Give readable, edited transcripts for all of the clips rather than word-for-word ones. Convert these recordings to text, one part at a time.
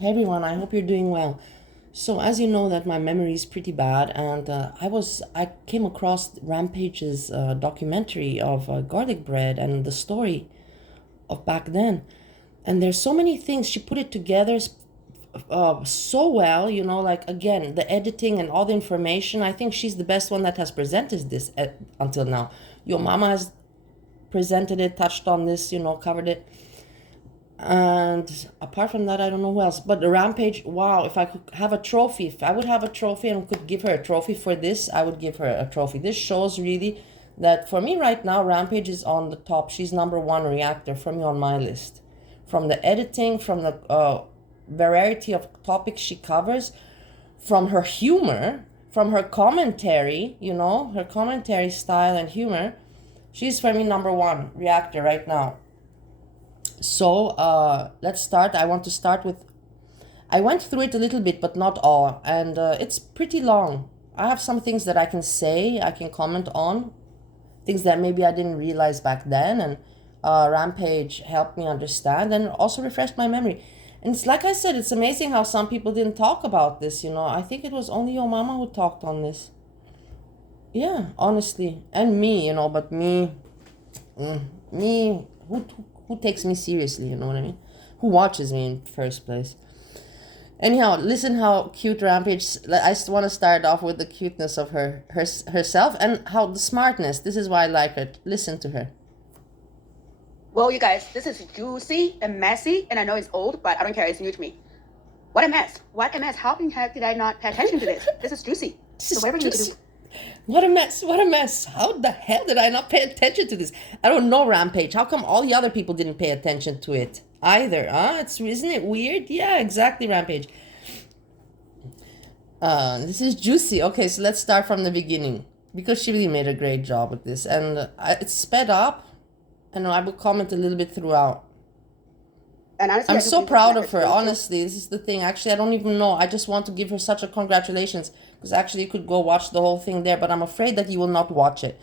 Hey everyone, I hope you're doing well. So as you know that my memory is pretty bad, and I came across Rampage's documentary of Gorlicbread and the story of back then, and there's so many things she put it together so well. Like again the editing and all the information. I think she's the best one that has presented this until now. Your mama has presented it, touched on this, covered it. And apart from that, I don't know who else. But the Rampage, wow, if I could have a trophy, if I would have a trophy and could give her a trophy for this, I would give her a trophy. This shows really that for me right now, Rampage is on the top. She's number one Reactor for me on my list. From the editing, from the variety of topics she covers, from her humor, from her commentary, her commentary style and humor, she's for me number one Reactor right now. So let's start. I want to start with, I went through it a little bit, but not all. And it's pretty long. I have some things that I can say, I can comment on. Things that maybe I didn't realize back then. And Rampage helped me understand and also refreshed my memory. And it's like I said, it's amazing how some people didn't talk about this, I think it was only your mama who talked on this. Yeah, honestly. And me, but me, who takes me seriously, you know what I mean? Who watches me in the first place? Anyhow, listen how cute Rampage. I want to start off with the cuteness of herself and how the smartness. This is why I like her. Listen to her. Well, you guys, this is juicy and messy, and I know it's old, but I don't care. It's new to me. What a mess! What a mess! How in heck did I not pay attention to this? This is juicy. So whatever you need to do. What a mess, what a mess. How the hell did I not pay attention to this? I don't know, Rampage. How come all the other people didn't pay attention to it either? Isn't it weird? Yeah, exactly, Rampage. This is juicy. Okay, so let's start from the beginning. Because she really made a great job with this. And it's sped up. And I will comment a little bit throughout. And honestly, I'm so proud of her. Honestly, this is the thing. Actually, I don't even know. I just want to give her such a congratulations. Because actually you could go watch the whole thing there, but I'm afraid that you will not watch it.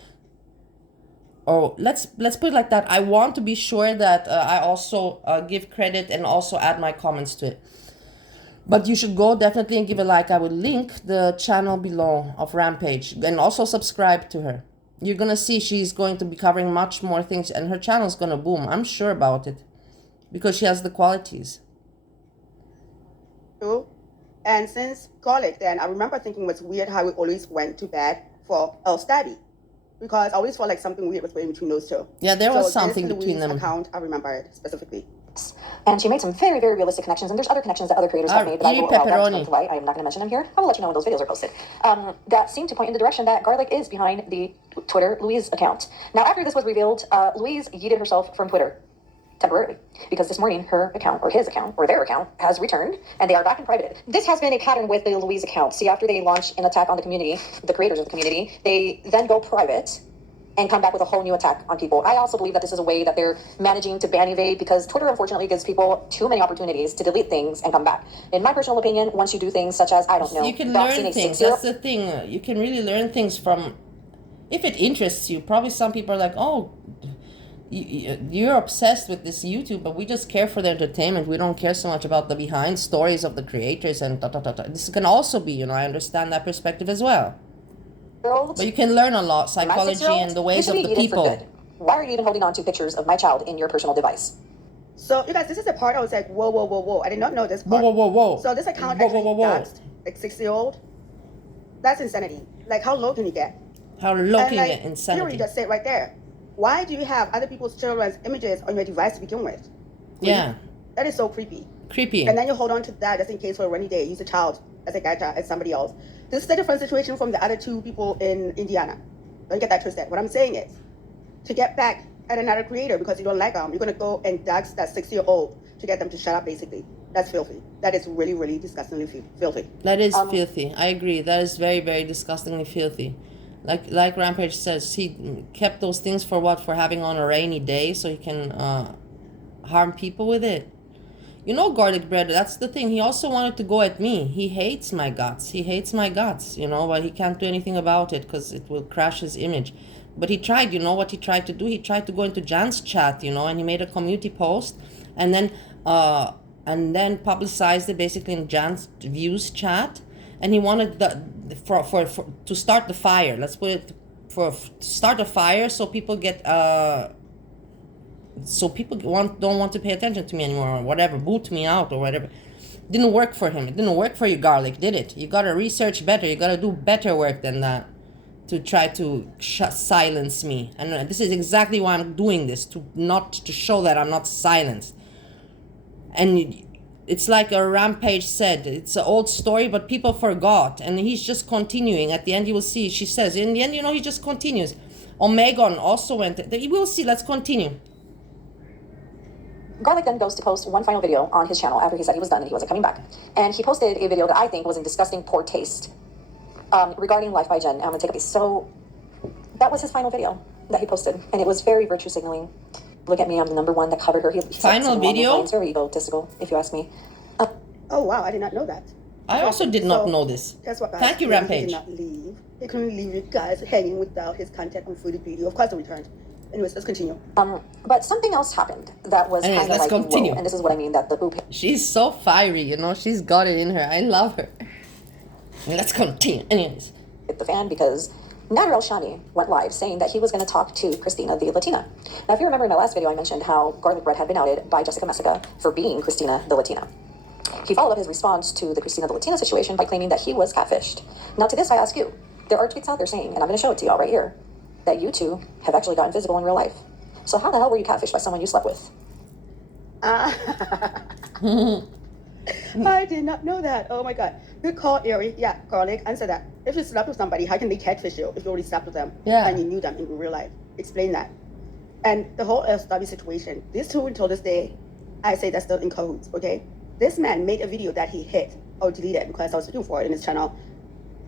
Or let's put it like that. I want to be sure that I also give credit and also add my comments to it. But you should go definitely and give a like. I will link the channel below of Rampage. And also subscribe to her. You're going to see she's going to be covering much more things. And her channel is going to boom. I'm sure about it. Because she has the qualities. True. And since college, then I remember thinking it was weird how we always went to bed for our study. Because I always felt like something weird was going between those two. Yeah, there was something between them. Account, I remember it specifically. And she made some very, very realistic connections. And there's other connections that other creators have made that I will to light. I am not going to mention them here. I will let you know when those videos are posted. That seem to point in the direction that Gorlic is behind the Twitter Louise account. Now, after this was revealed, Louise yeeted herself from Twitter temporarily, because this morning her account, or his account, or their account, has returned, and they are back in private. This has been a pattern with the Louise account. See, after they launch an attack on the community, the creators of the community, they then go private and come back with a whole new attack on people. I also believe that this is a way that they're managing to ban evade, because Twitter unfortunately gives people too many opportunities to delete things and come back. In my personal opinion, once you do things such as, I don't know, you can learn things. That's the thing. You can really learn things from, if it interests you. Probably some people are like, oh, you're obsessed with this YouTube, but we just care for the entertainment. We don't care so much about the behind stories of the creators and This can also be, I understand that perspective as well. But you can learn a lot, psychology and the ways of the people. Why are you even holding on to pictures of my child in your personal device? So, you guys, this is the part I was like, whoa, whoa, whoa, whoa. I did not know this part. Whoa. So this account actually doxed, like 6-year-old. That's insanity. Like, how low can you get? How low can you get? Insanity. Theory just say it right there. Why do you have other people's children's images on your device to begin with? Yeah. That is so creepy. Creepy. And then you hold on to that just in case for a rainy day. Use a child as a gotcha as somebody else. This is a different situation from the other two people in Indiana. Don't get that twisted. What I'm saying is, to get back at another creator because you don't like them, you're going to go and dox that 6-year-old to get them to shut up, basically. That's filthy. That is really, really disgustingly filthy. That is filthy. I agree. That is very, very disgustingly filthy. Like Rampage says, he kept those things for what? For having on a rainy day so he can harm people with it. Gorlicbread, that's the thing. He also wanted to go at me. He hates my guts. But he can't do anything about it because it will crash his image. But he tried, what he tried to do? He tried to go into Jan's chat, and he made a community post. And then and then publicized it basically in Jan's views chat, and he wanted for to start the fire. Let's put it to start a fire, so people get don't want to pay attention to me anymore, or whatever, boot me out or whatever. Didn't work for him. It didn't work for you, Garlic, did it? You gotta research better. You gotta do better work than that to try to silence me. And this is exactly why I'm doing this, to show that I'm not silenced. And it's like a Rampage said, it's an old story, but people forgot. And he's just continuing. At the end, you will see, she says, in the end, he just continues. Omegon also went, you will see, let's continue. Gorlic then goes to post one final video on his channel after he said he was done and he wasn't coming back. And he posted a video that I think was in disgusting poor taste regarding Life by Jen. I'm going to take a piece. So that was his final video that he posted. And it was very virtue signaling. Look at me, I'm the number one that covered her. He final video? It's very egotistical, if you ask me. Oh, wow, I did not know that. I also did not know this. Guess what, guys? Thank you, Rampage. He did not leave. He couldn't leave you guys hanging without his content on Foodie Beauty. Of course, it returned. Anyways, let's continue. But something else happened that was kind of like, continue. Whoa, and this is what I mean, that the boob. She's so fiery, she's got it in her. I love her. Let's continue. Anyways. Hit the fan because Nader El-Shami went live saying that he was going to talk to Christina the Latina. Now, if you remember in my last video, I mentioned how Gorlicbread had been outed by Jessica Messica for being Christina the Latina. He followed up his response to the Christina the Latina situation by claiming that he was catfished. Now, to this, I ask you, there are tweets out there saying, and I'm going to show it to y'all right here, that you two have actually gotten physical in real life. So how the hell were you catfished by someone you slept with? I did not know that. Oh my God. Good call, Ari. Yeah, Garlic, answer that. If you slept with somebody, how can they catfish you if you already slept with them and you knew them in real life? Explain that. And the whole LSW situation, these two until this day, I say that's still in cahoots, okay? This man made a video that he hid or deleted because I was looking for it in his channel.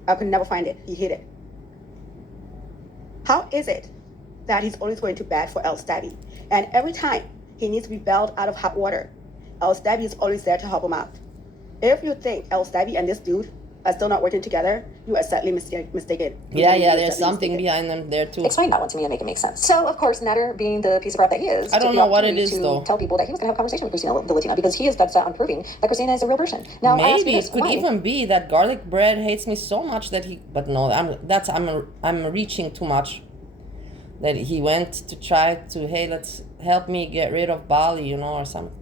I could never find it. He hid it. How is it that he's always going to bat for El Stabby? And every time he needs to be bailed out of hot water, El Stabby is always there to help him out. If you think El Stabby and this dude are still not working together, you are sadly mistaken. Yeah, there's something behind them there too. Explain that one to me and make it make sense. So, of course, Nader, being the piece of crap that he is, I don't know what it is, though. Tell people that he was going to have a conversation with Christina the Latina because he is dead set on proving that Christina is a real person. Now, maybe it could even be that Gorlicbread hates me so much that he. But no, I'm reaching too much. That he went to try to, hey, let's help me get rid of Bali, or something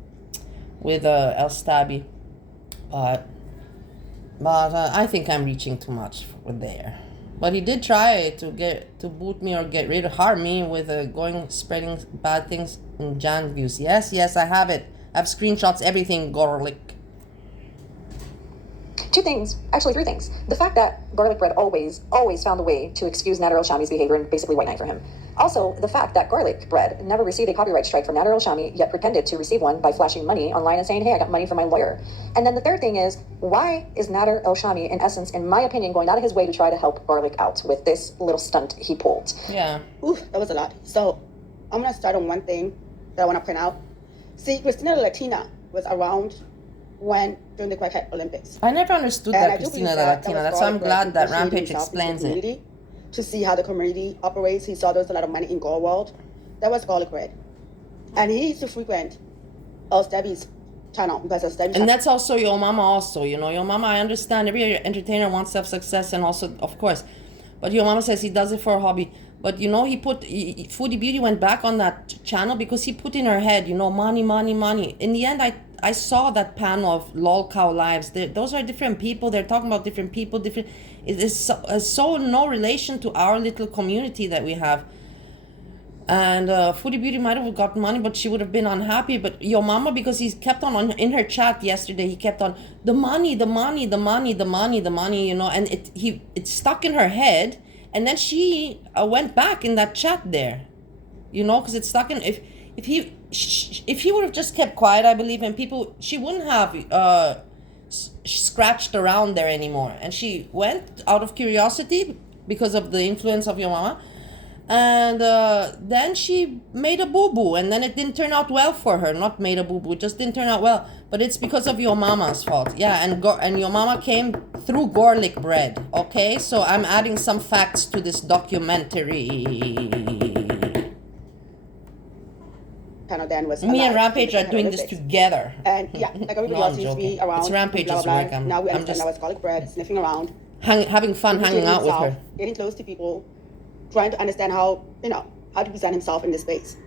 with El Stabby. But I think I'm reaching too much there. But he did try to boot me or harm me with spreading bad things in Jan views. Yes, I have it. I have screenshots, everything, Gorlic. Two things, actually three things. The fact that Gorlicbread always found a way to excuse Nader El-Shami's behavior and basically white knight for him. Also, the fact that Gorlicbread never received a copyright strike from Nader El-Shami, yet pretended to receive one by flashing money online and saying, hey, I got money from my lawyer. And then the third thing is, why is Nader El-Shami, in essence, in my opinion, going out of his way to try to help Gorlic out with this little stunt he pulled? Yeah. Ooh, that was a lot. So I'm going to start on one thing that I want to point out. See, Christina the Latina was around during the Quackhead Olympics. I never understood that Christina the Latina. That's why I'm glad that Rampage explains it. To see how the community operates. He saw there was a lot of money in Gore World. That was Gorlicbread. And he used to frequent El Stabby's channel because El Stabby's and that's also your mama also, Your mama, I understand every entertainer wants to have success and also, of course. But your mama says he does it for a hobby. But, he Foodie Beauty went back on that channel because he put in her head, money, money, money. In the end, I saw that panel of LOL Cow Lives. Those are different people. They're talking about different people. It is so no relation to our little community that we have. And Foodie Beauty might have got money, but she would have been unhappy. But your mama, because he kept on in her chat yesterday, he kept on the money, and it stuck in her head. And then she went back in that chat there, because it's stuck in. If he would have just kept quiet, I believe, and she wouldn't have scratched around there anymore. And she went out of curiosity because of the influence of your mama. And then she made a boo-boo, and then it didn't turn out well for her. Not made a boo-boo, it just didn't turn out well. But it's because of your mama's fault. Yeah, and your mama came through Gorlicbread, okay? So I'm adding some facts to this documentary. panel then was me and alive. Rampage are doing this together. And yeah, like everybody No, else I'm seems to be joking. around. It's Rampage's blah, work. Now we I'm understand just now it's Gorlicbread, sniffing around, having fun hanging out with himself, her. getting close to people, trying to understand how, how to present himself in this space.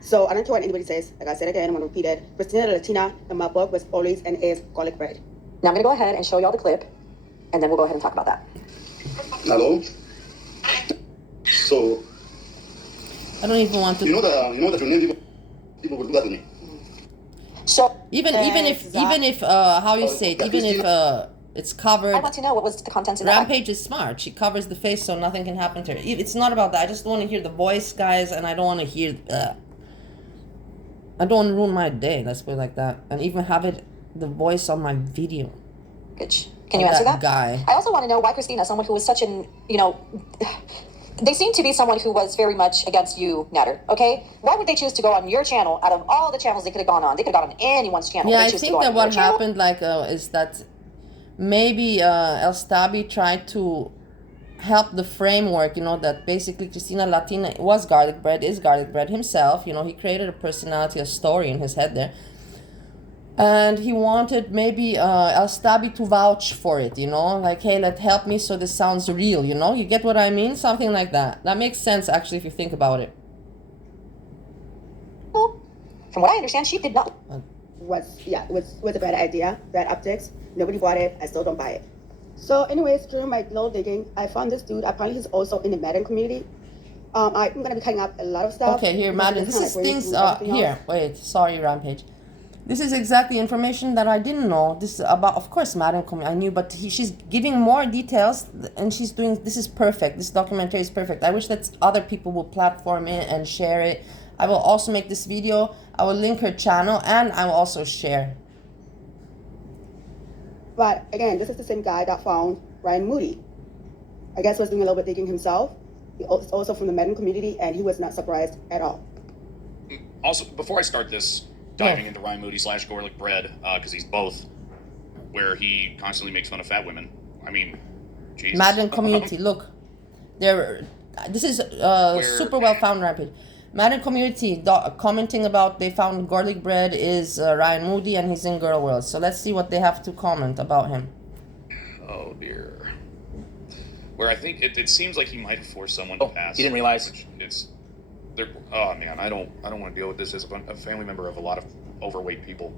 So I don't care what anybody says. Like I said again, I'm going to repeat it. Christina the Latina in my book was always and is Gorlicbread. Now I'm going to go ahead and show y'all the clip, and then we'll go ahead and talk about that. Hello? So, I don't even want to. you know that your name people will do that to me. So Even if how you say it, even if it's covered. I want to know what was the contents in Rampage is smart. She covers the face so nothing can happen to her. It's not about that. I just want to hear the voice, guys, and I don't want to hear. I don't want to ruin my day. Let's put it like that. And even have it the voice on my video. Can you answer that? Guy. I also want to know why Christina, someone who was such an, they seem to be someone who was very much against you, Natter, okay? Why would they choose to go on your channel out of all the channels they could have gone on? They could have gone on anyone's channel. Yeah, I think that what happened, is that maybe El Stabi tried to help the framework, that basically Christina Latina was Gorlicbread, is Gorlicbread himself. He created a personality, a story in his head there. And he wanted maybe El Stabi to vouch for it, like, hey, help me so this sounds real, You get what I mean? Something like that. That makes sense, actually, if you think about it. Well, from what I understand, she did not. Was a bad idea, bad optics. Nobody bought it. I still don't buy it. So anyways, during my little digging, I found this dude. Apparently he's also in the Madden community. I'm going to be cutting up a lot of stuff. Okay, here, Madden. This is things, here, wait, sorry, Rampage. This is exactly information that I didn't know. This is about, of course, Madden, I knew, but she's giving more details, and she's doing, this is perfect. This documentary is perfect. I wish that other people will platform it and share it. I will also make this video. I will link her channel, and I will also share. But again, this is the same guy that found Ryan Moody. I guess was doing a little bit digging himself. He's also from the Madden community, and he was not surprised at all. Also, before I start this, diving into Ryan Moody / Gorlicbread, because he's both, where he constantly makes fun of fat women. I mean, Jesus. Madden community, look. This is super well found Rampage. Madden community commenting about they found Gorlicbread is Ryan Moody and he's in Girl World. So let's see what they have to comment about him. Oh dear. Where I think it seems like he might have forced someone to pass. He didn't realize. Oh man, I don't want to deal with this as a family member of a lot of overweight people.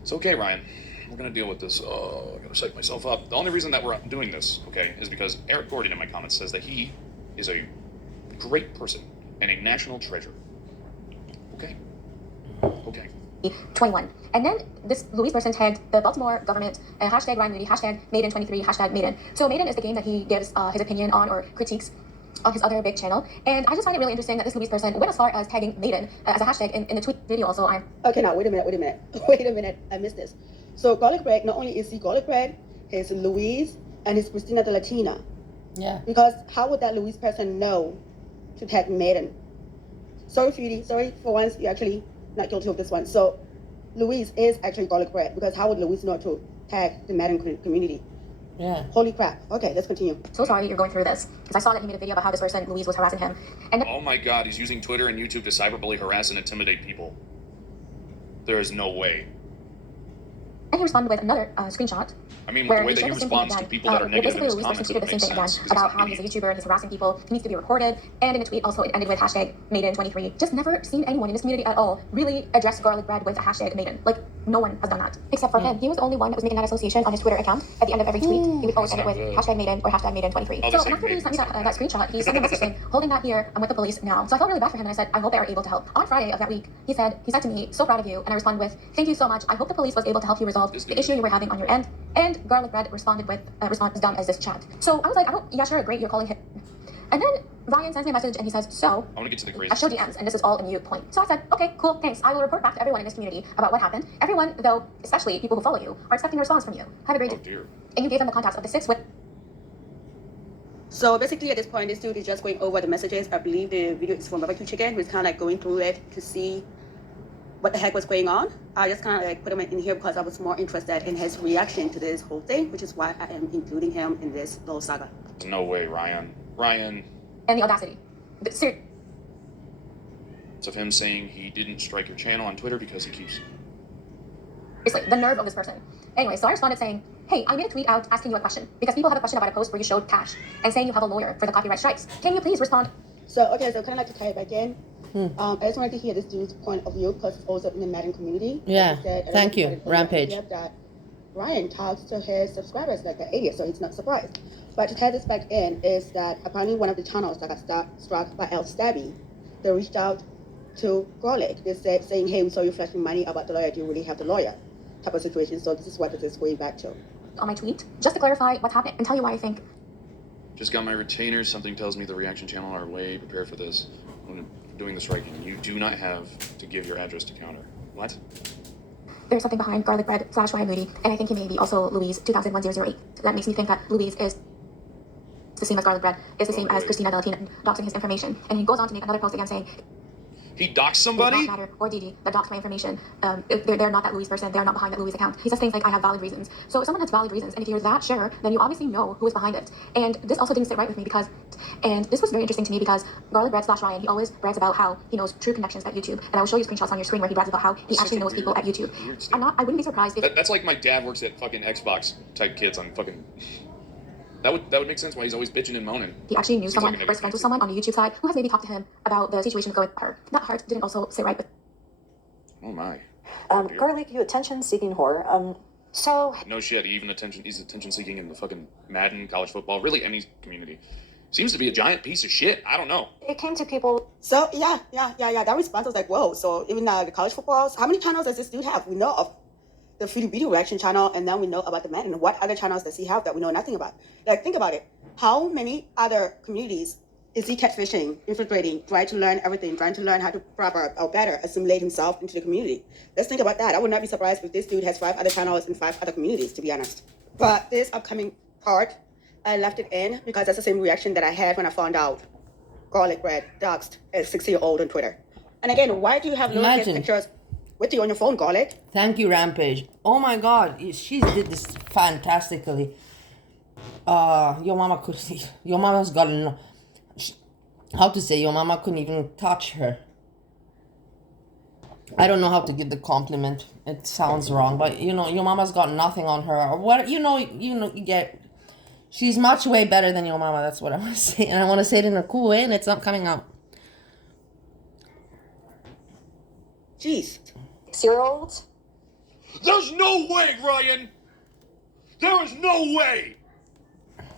It's okay, Ryan. We're gonna deal with this. Oh, I gotta psych myself up. The only reason that we're doing this, okay, is because Eric Gordon in my comments says that he is a great person and a national treasure. Okay. 21. And then this Louise person tagged the Baltimore government, hashtag Ryan Moody, hashtag Maiden23, hashtag Maiden. So Maiden is the game that he gives his opinion on or critiques on his other big channel. And I just find it really interesting that this Louise person went as far as tagging Maiden as a hashtag in the tweet video also. Okay, now wait a minute. I missed this. So Gorlicbread, not only is he Gorlicbread, he's Louise and he's Christina the Latina. Yeah. Because how would that Louise person know to tag Maiden? Sorry, Fudy. Sorry for once. You're actually not guilty of this one. So Louise is actually Gorlicbread because how would Louise know to tag the Madden community? Yeah. Holy crap. Okay, let's continue. So sorry you're going through this because I saw that he made a video about how this person, Louise, was harassing him. And Oh my god, he's using Twitter and YouTube to cyberbully, harass, and intimidate people. There is no way. And he responded with another screenshot. I mean, with the way that he responds to people that are negative in his basically, comments, Louise it tweeted the same makes thing sense. again about how he's a YouTuber and he's harassing people. He needs to be recorded. And in the tweet also it ended with hashtag Maiden23. Just never seen anyone in this community at all really address Gorlicbread with a hashtag Maiden. Like, no one has done that. Except for him. He was the only one that was making that association on his Twitter account. At the end of every tweet, he would always end it with hashtag Maiden or hashtag Maiden23. So, and after he sent me that screenshot, he sent me a message saying, holding that here, I'm with the police now. So I felt really bad for him and I said, I hope they are able to help. On Friday of that week, he said to me, so proud of you. And I responded with, thank you so much. I hope the police was able to help you resolve the issue you were having on your end. And Gorlicbread responded with a response as dumb as this chat. So I was like, yeah, sure, great, you're calling him. And then Ryan sends me a message and he says, so, I want to get to the I crazy. show DMs and this is all a mute point. So I said, okay, cool, thanks. I will report back to everyone in this community about what happened. Everyone, though, especially people who follow you, are expecting a response from you. Have a great Oh day. dear. And you gave them the contacts of the 6 with. So basically at this point, this dude is just going over the messages. I believe the video is from Barbecue Chicken, who's kind of like going through it to see what the heck was going on. I just kind of like put him in here because I was more interested in his reaction to this whole thing, which is why I am including him in this little saga. No way, Ryan. Ryan. And the audacity. of him saying he didn't strike your channel on Twitter because he keeps... Seriously, the nerve of this person. Anyway, so I responded saying, hey, I made a tweet out asking you a question because people have a question about a post where you showed cash and saying you have a lawyer for the copyright strikes. Can you please respond? So, okay, so kind of like to tie it back in. I just wanted to hear this dude's point of view because it's also in the Madden community. Yeah, Said, thank you, Rampage. That Ryan talks to his subscribers like an idiot, so he's not surprised. But to tie this back in is that apparently one of the channels that got struck by El Stabby, they reached out to Gorlic. They said, saying, hey, we saw you flashing money about the lawyer. Do you really have the lawyer? Type of situation. So this is what this is going back to. On my tweet, just to clarify what's happening and tell you why I think. Just got my retainers. Something tells me the reaction channel are way prepared for this. When doing the striking, you do not have to give your address to counter. What? There's something behind Gorlicbread / Ryan Moody, and I think he may be also Louise 201008. That makes me think that Louise is the same as Gorlicbread, is the same as Christina Valentina, doxing his information. And he goes on to make another post again saying, he doxed somebody? It does not matter, or Didi, that doxed my information. They're not that Louise person, they're not behind that Louise account. He says things like, I have valid reasons. So if someone has valid reasons, and if you're that sure, then you obviously know who is behind it. And this also didn't sit right with me because, and this was very interesting to me because Gorlicbread / Ryan, he always brags about how he knows true connections at YouTube. And I will show you screenshots on your screen where he brags about how he actually knows people at YouTube. I wouldn't be surprised if... That's like my dad works at fucking Xbox type kids on fucking... That would make sense why he's always bitching and moaning. He actually knew someone or is friends with someone on the YouTube side who has maybe talked to him about the situation going with her. That heart didn't also sit right with... Oh my. Garlic, you attention-seeking whore. So... No shit, he's attention-seeking in the fucking Madden, college football, really any community. Seems to be a giant piece of shit. I don't know. It came to people... So, yeah. That response was like, whoa. So even the college footballs, how many channels does this dude have? We know of the Free Video Reaction channel, and then we know about the Madden. What other channels does he have that we know nothing about? Like, think about it. How many other communities is he catfishing, infiltrating, trying to learn everything, trying to learn how to proper or better assimilate himself into the community? Let's think about that. I would not be surprised if this dude has 5 other channels in 5 other communities, to be honest. But this upcoming part, I left it in because that's the same reaction that I had when I found out Gorlicbread doxed a 6-year-old on Twitter. And again, why do you have little kid pictures with you on your phone, Gorlic? Thank you, Rampage. Oh my God, she did this fantastically. Your mama's got no... How to say, your mama couldn't even touch her. I don't know how to give the compliment. It sounds wrong, but you know, your mama's got nothing on her. Or what, you get... She's much way better than your mama, that's what I want to say. And I want to say it in a cool way, and it's not coming out. Jeez. 6-year-olds? There's no way, Ryan! There is no way!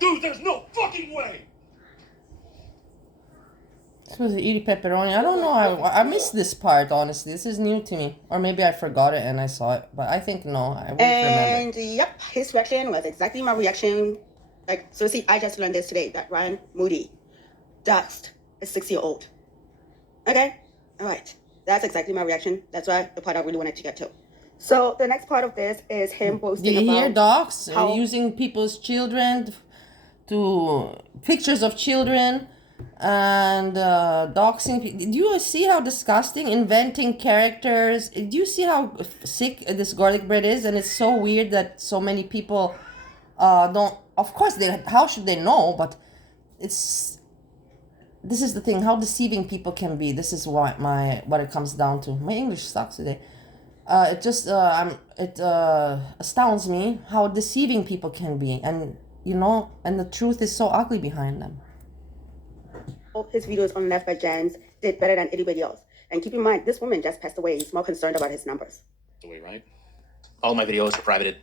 Dude, there's no fucking way! This was eating pepperoni. I don't know. I missed this part, honestly. This is new to me. Or maybe I forgot it and I saw it. But I think no. I won't remember. And yep, his reaction was exactly my reaction. Like, so see, I just learned this today, that Ryan Moody doxed a 6-year-old. Okay? All right. That's exactly my reaction. That's why the part I really wanted to get to. So the next part of this is him posting about... Did you hear dogs using people's children to... Pictures of children and doxing... Do you see how disgusting? Inventing characters. Do you see how sick this Gorlicbread is? And it's so weird that so many people don't... Of course, how should they know? But it's... This is the thing, how deceiving people can be. This is what it comes down to. My English sucks today. It astounds me how deceiving people can be, and and the truth is so ugly behind them. His videos on Left by Jans did better than anybody else. And keep in mind, this woman just passed away. He's more concerned about his numbers. The way, right? All my videos were privated,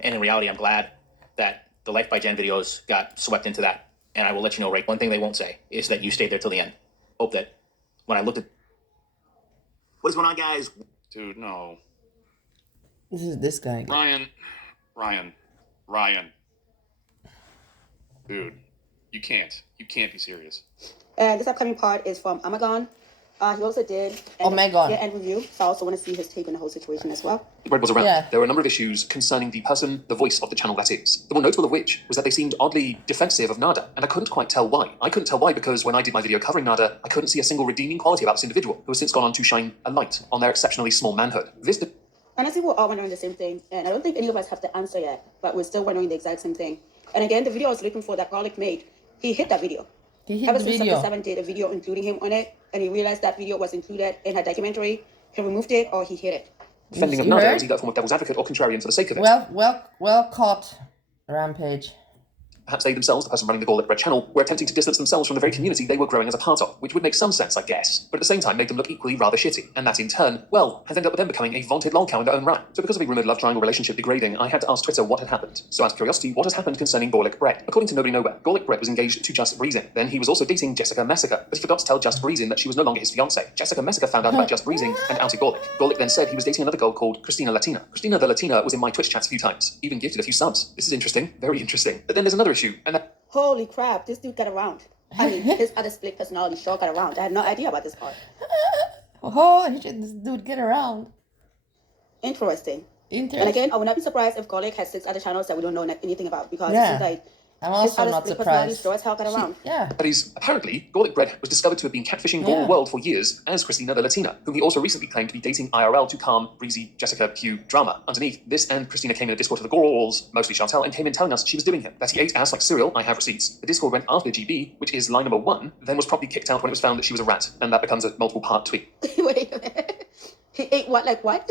and in reality, I'm glad that the Life by Jen videos got swept into that. And I will let you know, right, one thing they won't say is that you stayed there till the end. Hope that when I looked at... What is going on, guys? Dude, no. This is this guy. Ryan. Dude, you can't be serious. And this upcoming part is from Amagon. He also did end review, so I also want to see his take on the whole situation as well. Red was around. Yeah. There were a number of issues concerning the person, the voice of the channel that is. The more notable of which was that they seemed oddly defensive of Nada, and I couldn't quite tell why. I couldn't tell why because when I did my video covering Nada, I couldn't see a single redeeming quality about this individual, who has since gone on to shine a light on their exceptionally small manhood. Honestly, we're all wondering the same thing, and I don't think any of us have the answer yet, but we're still wondering the exact same thing. And again, the video I was looking for that Gorlic made, he hit that video. He hit the video. Ever since Chapter 7 did a video including him on it, and he realized that video was included in her documentary, he removed it or he hid it. Defending of Nada was either a form of devil's advocate or contrarian for the sake of it. Well caught, Rampage. Perhaps they themselves, the person running the Gorlicbread channel, were attempting to distance themselves from the very community they were growing as a part of, which would make some sense, I guess, but at the same time made them look equally rather shitty, and that in turn, well, has ended up with them becoming a vaunted lolcow in their own right. So because of a rumoured love triangle relationship degrading, I had to ask Twitter what had happened. So out of curiosity, what has happened concerning Gorlicbread? According to Nobody Nowhere, Gorlicbread was engaged to Just Breezing. Then he was also dating Jessica Messica, but he forgot to tell Just Breezing that she was no longer his fiancée. Jessica Messica found out about Just Breezing and outed Gorlic. Gorlic then said he was dating another girl called Christina Latina. Christina the Latina was in my Twitch chats a few times, even gifted a few subs. This is interesting, very interesting. But then there's another issue, and that... Holy crap, this dude got around. I mean, his other split personality sure got around. I had no idea about this part. Oh, this dude get around. Interesting. And again, I would not be surprised if Gorlic has 6 other channels that we don't know anything about, because it seems like I'm also not surprised. Sure as hell got around. That is, apparently, Gorlicbread was discovered to have been catfishing Gore World for years as Christina the Latina, whom he also recently claimed to be dating IRL to calm breezy Jessica Pugh drama. Underneath, this and Christina came in a Discord to the Gore Walls, mostly Chantel, and came in telling us she was doing him, that he ate ass like cereal. I have receipts. The Discord went after GB, which is line number 1, then was promptly kicked out when it was found that she was a rat, and that becomes a multiple-part tweet. Wait a minute. He ate what, like what?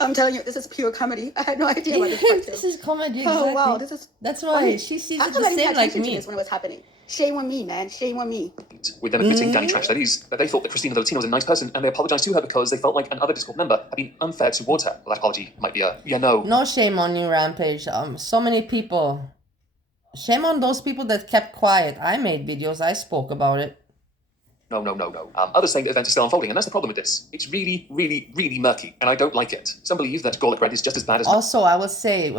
I'm telling you, this is pure comedy. I had no idea what this was. This is comedy, exactly. Oh, wow. That's why she sees it the same like me. When it was happening. Shame on me, man. Shame on me. With them admitting Danny Trash, that is, that they thought that Christina the Latina was a nice person, and they apologized to her because they felt like another Discord member had been unfair towards her. Well, that apology might be a, No shame on you, Rampage. So many people. Shame on those people that kept quiet. I made videos. I spoke about it. No. Others say the event is still unfolding, and that's the problem with this. It's really, really, really murky, and I don't like it. Some believe that Gorlicbread is just as bad as... Also, I will say,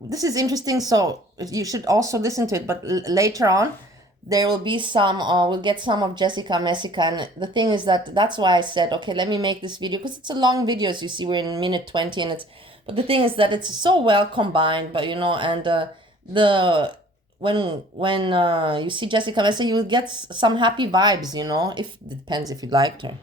this is interesting, so you should also listen to it, but later on, there will be some, we'll get some of Jessica Messica, and the thing is that's why I said, okay, let me make this video, because it's a long video, as you see, we're in minute 20, and but the thing is that it's so well combined, but, and when you see Jessica Messica, you will get some happy vibes, if it depends if you liked her.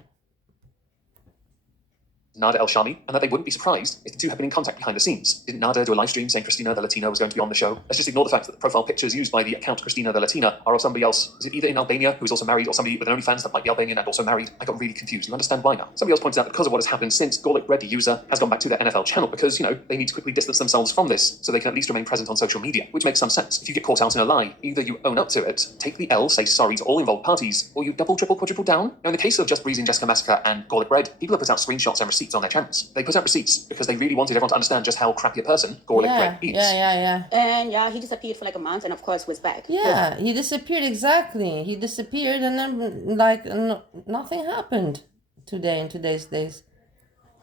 Nada El Shami, and that they wouldn't be surprised if the two had been in contact behind the scenes. Didn't Nada do a live stream saying Christina the Latina was going to be on the show? Let's just ignore the fact that the profile pictures used by the account Christina the Latina are of somebody else. Is it either in Albania, who is also married, or somebody with an OnlyFans that might be Albanian and also married? I got really confused. You understand why now? Somebody else pointed out that because of what has happened since, Gorlicbread, the user, has gone back to their NFL channel because, they need to quickly distance themselves from this so they can at least remain present on social media, which makes some sense. If you get caught out in a lie, either you own up to it, take the L, say sorry to all involved parties, or you double, triple, quadruple down. Now, in the case of Just Breezing, Jessica Massacre, and Gorlicbread, people have put out screenshots and receipts on their channels. They put out receipts because they really wanted everyone to understand just how crappy a person Gorlicbread is. Yeah. And he disappeared for like a month and of course was back. Yeah, he disappeared, exactly. He disappeared and then nothing happened in today's days.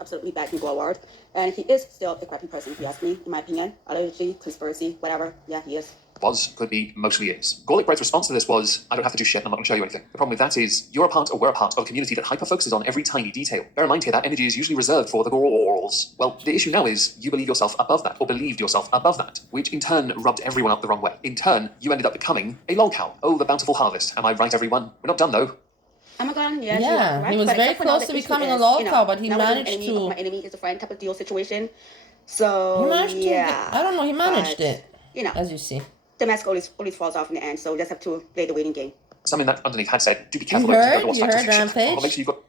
Absolutely back in Gorlic. And he is still a crappy person, if you ask me, in my opinion. Allegedly, conspiracy, whatever. Yeah, he is. Could be, mostly is. Gorlicbread's response to this was, I don't have to do shit, I'm not going to show you anything. The problem with that is, we're a part of a community that hyper-focuses on every tiny detail. Bear in mind here, that energy is usually reserved for the Gorls. Well, the issue now is, you believe yourself above that, or believed yourself above that, which in turn rubbed everyone up the wrong way. In turn, you ended up becoming a lolcow. Oh, the bountiful harvest. Am I right, everyone? We're not done, though. Oh my god, yeah, he was very close to becoming a lolcow, but he managed to... My enemy is a friend type of deal situation. So, he managed to... I don't know, he managed it, as you see. The mask always falls off in the end, so we just have to play the waiting game. Something that underneath had said, do be careful. You heard Rampage? Make sure you've got...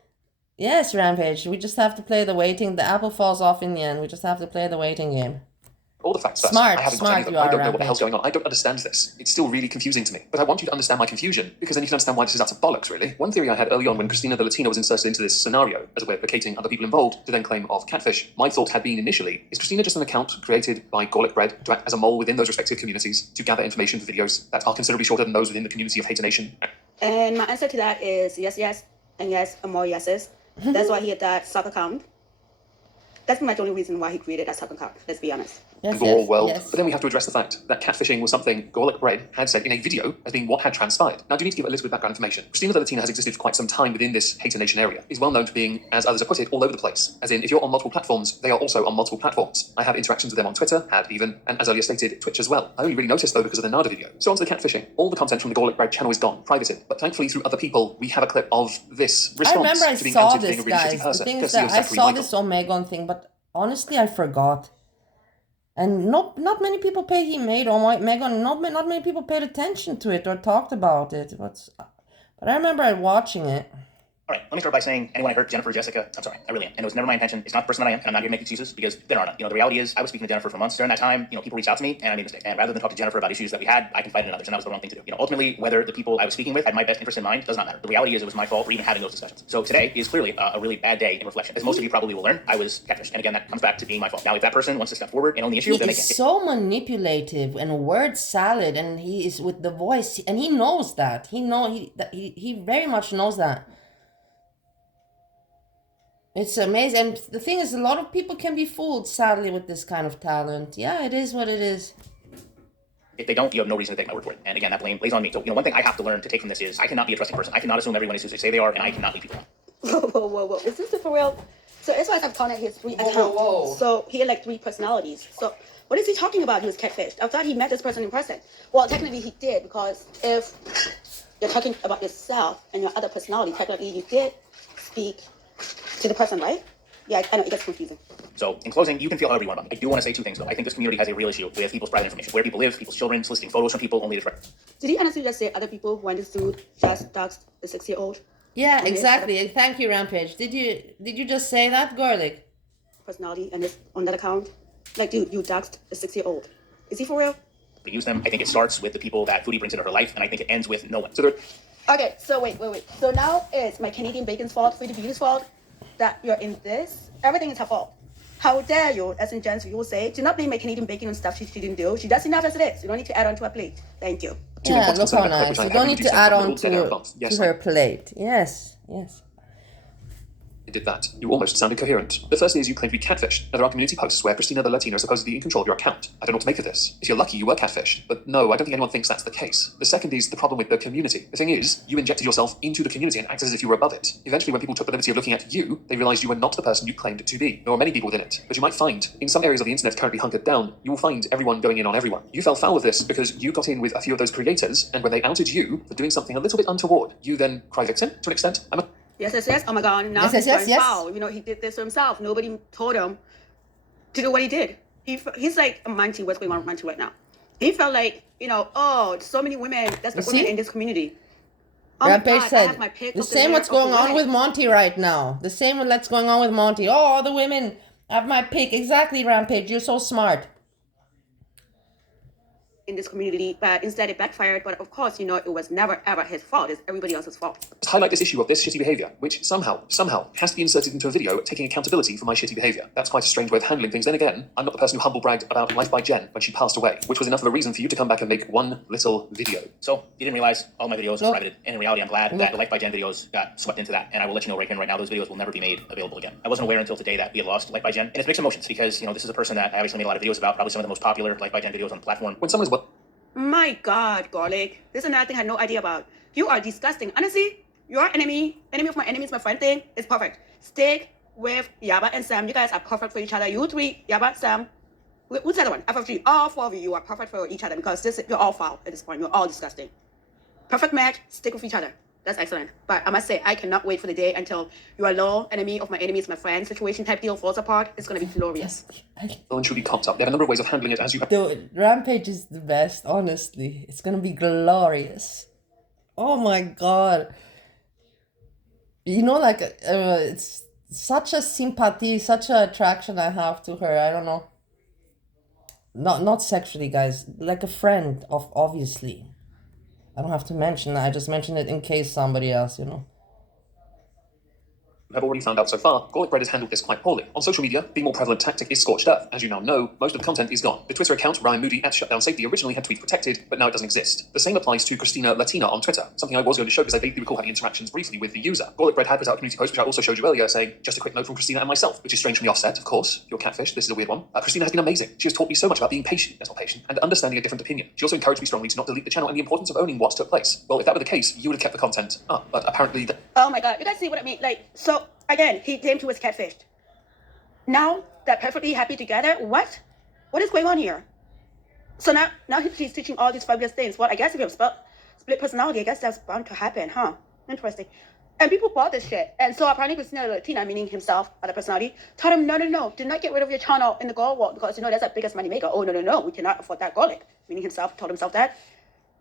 Yes, Rampage. We just have to play the waiting. The apple falls off in the end. We just have to play the waiting game. All the facts first. Smart, I haven't got any of them. I don't know what the hell's Rampage. going on. I don't understand this. It's still really confusing to me. But I want you to understand my confusion, because then you can understand why this is utter bollocks, really. One theory I had early on when Christina the Latina was inserted into this scenario, as a way of placating other people involved to then claim of catfish, my thought had been initially, is Christina just an account created by Gorlicbread to act as a mole within those respective communities to gather information for videos that are considerably shorter than those within the community of Hater Nation? And my answer to that is yes, and yes, and more yeses. That's why he had that sub account. That's pretty much the only reason why he created that sub account, let's be honest. Yes, Gore world. But then we have to address the fact that catfishing was something Gorlicbread had said in a video as being what had transpired. Now, I do need to give a little bit of background information. Christina the Latina has existed for quite some time within this Hater Nation area. Is well known for being, as others have put it, all over the place. As in, if you're on multiple platforms, they are also on multiple platforms. I have interactions with them on Twitter, and as earlier stated, Twitch as well. I only really noticed though because of the Nada video. So onto the catfishing. All the content from the Gorlicbread channel is gone, privated. But thankfully, through other people, we have a clip of this response to being outed being a really shitty person. The thing is that I saw this Omegon thing, but honestly, I forgot. And not many people paid Megan, not many people paid attention to it or talked about it. But I remember watching it. All right, let me start by saying anyone I hurt, Jennifer, Jessica, I'm sorry, I really am. And it was never my intention. It's not the person that I am, and I'm not here to make excuses because there are none. The reality is I was speaking to Jennifer for months. During that time, people reached out to me and I made a mistake. And rather than talk to Jennifer about issues that we had, I confided in others, and that was the wrong thing to do. Ultimately, whether the people I was speaking with had my best interest in mind does not matter. The reality is it was my fault for even having those discussions. So today is clearly a really bad day in reflection. As most of you probably will learn, I was catfished. And again, that comes back to being my fault. Now, if that person wants to step forward and own the issue, then they can. He's so manipulative and word salad, and he is with the voice, and he knows that. He very much knows that. It's amazing. And the thing is, a lot of people can be fooled, sadly, with this kind of talent. Yeah, it is what it is. If they don't, you have no reason to take my word for it. And again, that blame lays on me. So, one thing I have to learn to take from this is I cannot be a trusting person. I cannot assume everyone is who they say they are, and I cannot lead people on. Whoa. Is this for real? So as far as I've counted his 3 accounts. So he had like 3 personalities. So what is he talking about? He was catfished. I thought he met this person in person. Well, technically he did, because if you're talking about yourself and your other personality, technically you did speak to the person, right? Yeah, I know, it gets confusing. So, in closing, you can feel however you want about me. I do want to say 2 things, though. I think this community has a real issue with people's private information, where people live, people's children, soliciting photos from people only to threaten. Did he honestly just say other people went to sue just doxed a 6-year-old? Yeah, exactly. Thank you, Rampage. Did you just say that, Gorlic? Personality and this on that account? Like, dude, you doxed a 6-year-old. Is he for real? To use them, I think it starts with the people that Foodie brings into her life, and I think it ends with no one. So okay, so wait. So now it's my Canadian bacon's fault, Foodie Beauty's fault, that you're in this? Everything is her fault. How dare you, as in Jens, you will say, do not blame my Canadian bacon on stuff she didn't do. She does enough as it is. You don't need to add on to her plate. Thank you. Yeah, look how nice. You don't need to add on to her plate. Yes. Did that. You almost sounded coherent. The first is you claim to be catfished. Now, there are community posts where Christina the Latina is supposedly in control of your account. I don't know what to make of this. If you're lucky, you were catfished. But no, I don't think anyone thinks that's the case. The second is the problem with the community. The thing is, you injected yourself into the community and acted as if you were above it. Eventually, when people took the liberty of looking at you, they realized you were not the person you claimed to be. There are many people within it. But you might find, in some areas of the internet currently hunkered down, you will find everyone going in on everyone. You fell foul of this because you got in with a few of those creators, and when they outed you for doing something a little bit untoward, you then cry victim to an extent. Yes. Oh my God. Now he's going foul. He did this to himself. Nobody told him to do what he did. He's like a MONTY. What's going on with MONTY right now? He felt like, so many women, that's the women in this community. Oh Rampage said, the same what's going on with MONTY right now. The same what's going on with MONTY. Oh, all the women have my pick. Exactly, Rampage. You're so smart. In this community, but instead it backfired. But of course, it was never ever his fault. It's everybody else's fault. Let's highlight this issue of this shitty behavior, which somehow has to be inserted into a video taking accountability for my shitty behavior. That's quite a strange way of handling things. Then again, I'm not the person who humble bragged about Life by Jen when she passed away, which was enough of a reason for you to come back and make one little video. So you didn't realize all my videos were privated, and in reality, I'm glad that the Life by Jen videos got swept into that. And I will let you know right now, those videos will never be made available again. I wasn't aware until today that we had lost Life by Jen, and it's mixed emotions because this is a person that I obviously made a lot of videos about, probably some of the most popular Life by Jen videos on the platform. When someone's My God, Gorlic. This is another thing I had no idea about. You are disgusting. Honestly, your enemy of my enemy is my friend thing is perfect. Stick with Yaba and Sam. You guys are perfect for each other. You 3, Yaba, Sam. Who's the other one? FFG. All 4 of you are perfect for each other because you're all foul at this point. You're all disgusting. Perfect match. Stick with each other. That's excellent. But I must say, I cannot wait for the day until you are low, enemy of my enemy is my friend situation type deal falls apart. It's going to be glorious. And should be cocked up. They have a number of ways of handling it as you have. The Rampage is the best, honestly. It's going to be glorious. Oh my God. It's such a sympathy, such an attraction I have to her. I don't know. Not sexually, guys. Like a friend, obviously. I don't have to mention that. I just mentioned it in case somebody else, have already found out so far, Gorlicbread has handled this quite poorly. On social media, the more prevalent tactic is scorched earth. As you now know, most of the content is gone. The Twitter account, Ryan Moody at Shutdown Safety, originally had tweets protected, but now it doesn't exist. The same applies to Christina Latina on Twitter, something I was going to show because I vaguely recall having interactions briefly with the user. Gorlicbread had put out a community post, which I also showed you earlier, saying, just a quick note from Christina and myself, which is strange from the offset, of course. You're catfish, this is a weird one. Christina has been amazing. She has taught me so much about being patient, that's not patient, and understanding a different opinion. She also encouraged me strongly to not delete the channel and the importance of owning what took place. Well, if that were the case, you would have kept the content up, but apparently Oh my God, you guys see what I mean? So again, he claimed he was catfished. Now they're perfectly happy together. What is going on here? So now he's teaching all these fabulous things. Well, I guess if you have split personality, I guess that's bound to happen, huh? Interesting. And people bought this shit. And so apparently Christina Latina, meaning himself, other personality, told him, no, do not get rid of your channel in the gold world because, that's our biggest money maker. Oh, no, we cannot afford that Gorlic, meaning himself, told himself that.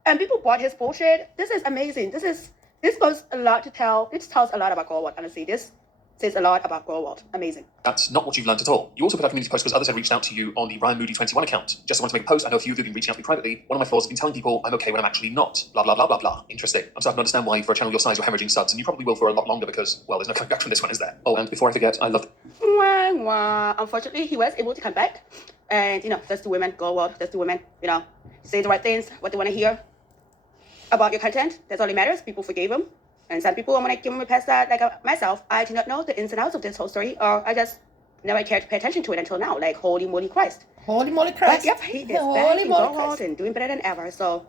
And people bought his bullshit. This is amazing. This goes a lot to tell. This tells a lot about gold world, honestly. This says a lot about gold world. Amazing. That's not what you've learned at all. You also put out a community post because others had reached out to you on the Ryan Moody 21 account. Just want to make a post. I know a few of you have been reaching out to me privately. One of my flaws has been telling people I'm okay when I'm actually not. Blah, blah, blah, blah, blah. Interesting. I'm starting to understand why for a channel your size you're hemorrhaging subs, and you probably will for a lot longer because, well, there's no coming back from this one, is there? Oh, and before I forget, I love... Unfortunately, he was able to come back. And, that's the women, gold world, that's the women, say the right things, what they want to hear about your content. That's all that matters. People forgave him. And some people, I'm going to give them a pass that, like myself, I do not know the ins and outs of this whole story, or I just never cared to pay attention to it until now. Like, holy moly Christ. Holy moly Christ. But yep, he is back in gold world and doing better than ever. So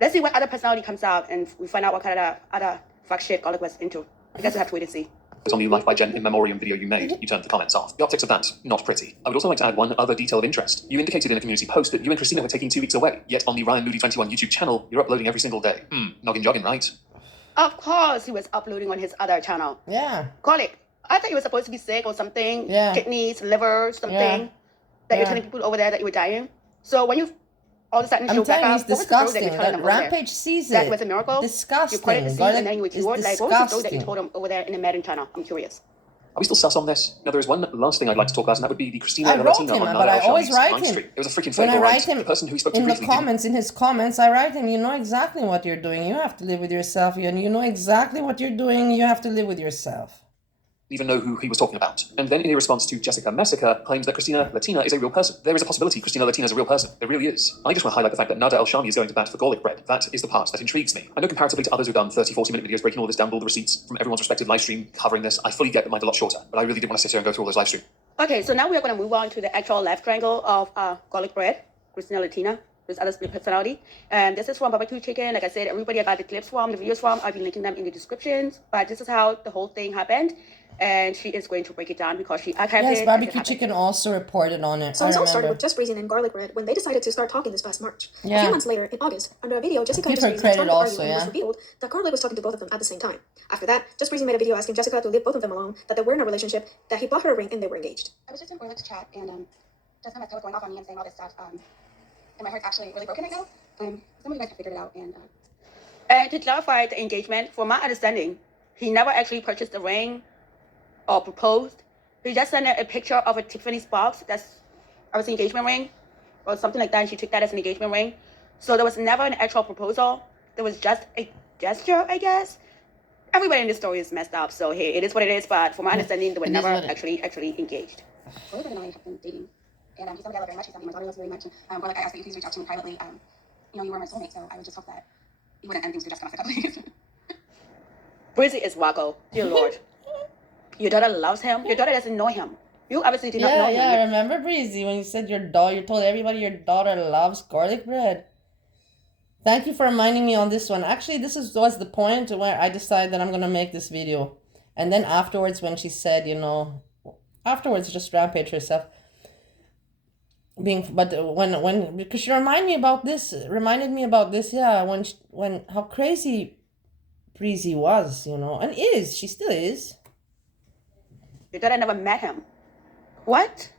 let's see what other personality comes out and we find out what kind of other fuck shit Gorlic was into. I guess we have to wait and see. On the Life by Jen in Memoriam video you made, you turned the comments off. The optics of that, not pretty. I would also like to add one other detail of interest. You indicated in a community post that you and Christina were taking 2 weeks away, yet on the Ryan Moody 21 YouTube channel, you're uploading every single day. Noggin jogging, right? Of course he was uploading on his other channel. Yeah. Gorlic, I thought you were supposed to be sick or something. Yeah. Kidneys, liver, something. Yeah. That you're telling people over there that you were dying. So when you all of a sudden show back up, it's disgusting. That Rampage sees it. That was a miracle. Disgusting. You put it to see and then you were cured. Like, what was the story that you told him over there in the Madden channel? I'm curious. Are we still sus on this? Now, there is one last thing I'd like to talk about, and that would be the Christina I wrote Latina him, on but I Nada always Al-Shami's write live him. stream. It was a freaking When favour, I right? write him The person who he spoke to in the briefly comments, in his comments, I write him, you know exactly what you're doing. You have to live with yourself. And you know exactly what you're doing. You have to live with yourself. even know who he was talking about. And then in a response to Jessica Messica, claims that Christina Latina is a real person. There is a possibility Christina Latina is a real person. There really is. I just want to highlight the fact that Nada El-Shami is going to bat for Gorlicbread. That is the part that intrigues me. I know comparatively to others who've done 30, 40-minute videos breaking all this down, all the receipts from everyone's respective live stream covering this, I fully get that mine's a lot shorter, but I really did want to sit here and go through all those live stream. Okay, so now we are going to move on to the actual left triangle of Gorlicbread, Christina Latina, this other split personality. And this is from Barbecue Chicken. Like I said, everybody I got the clips from, the videos from, I'll be linking them in the descriptions. But this is how the whole thing happened. And she is going to break it down because she archived it. Yes, Barbecue Chicken also reported on it. So this all started with Just Breezing and Gorlicbread when they decided to start talking this past March. Yeah. A few months later, in August, under a video, Jessica and Just Breezing started arguing and it was revealed that Gorlic was talking to both of them at the same time. After that, Just Breezing made a video asking Jessica to leave both of them alone, that they were in a relationship, that he bought her a ring and they were engaged. I was just in Gorlic's chat and Jessica was going off on me and saying all this stuff. And my heart's actually really broken right now. Some of you guys have figured it out. And to clarify the engagement, from my understanding, he never actually purchased the ring or proposed. He just sent her a picture of a Tiffany's box that's obviously an engagement ring or something like that, and she took that as an engagement ring. So there was never an actual proposal. There was just a gesture, I guess. Everybody in this story is messed up, so hey, it is what it is, but from my understanding, they were never actually engaged. Gorlic and I have been dating, and he's somebody I love very much. He's somebody my daughter loves very much. Gorlic, I asked that you please reach out to me privately. You were my soulmate, so I would just hope that you wouldn't end things to Jessica Messica, please. Breezy is wacko, dear Lord. Your daughter loves him. Your daughter doesn't know him. You obviously did not know him. Yeah, I remember Breezy when you said you told everybody your daughter loves Gorlicbread. Thank you for reminding me on this one. Actually, was the point where I decided that I'm going to make this video. And then afterwards, when she said, afterwards, just Rampage herself. Because she reminded me about this, when how crazy Breezy was, and is, she still is. Your daughter never met him. What?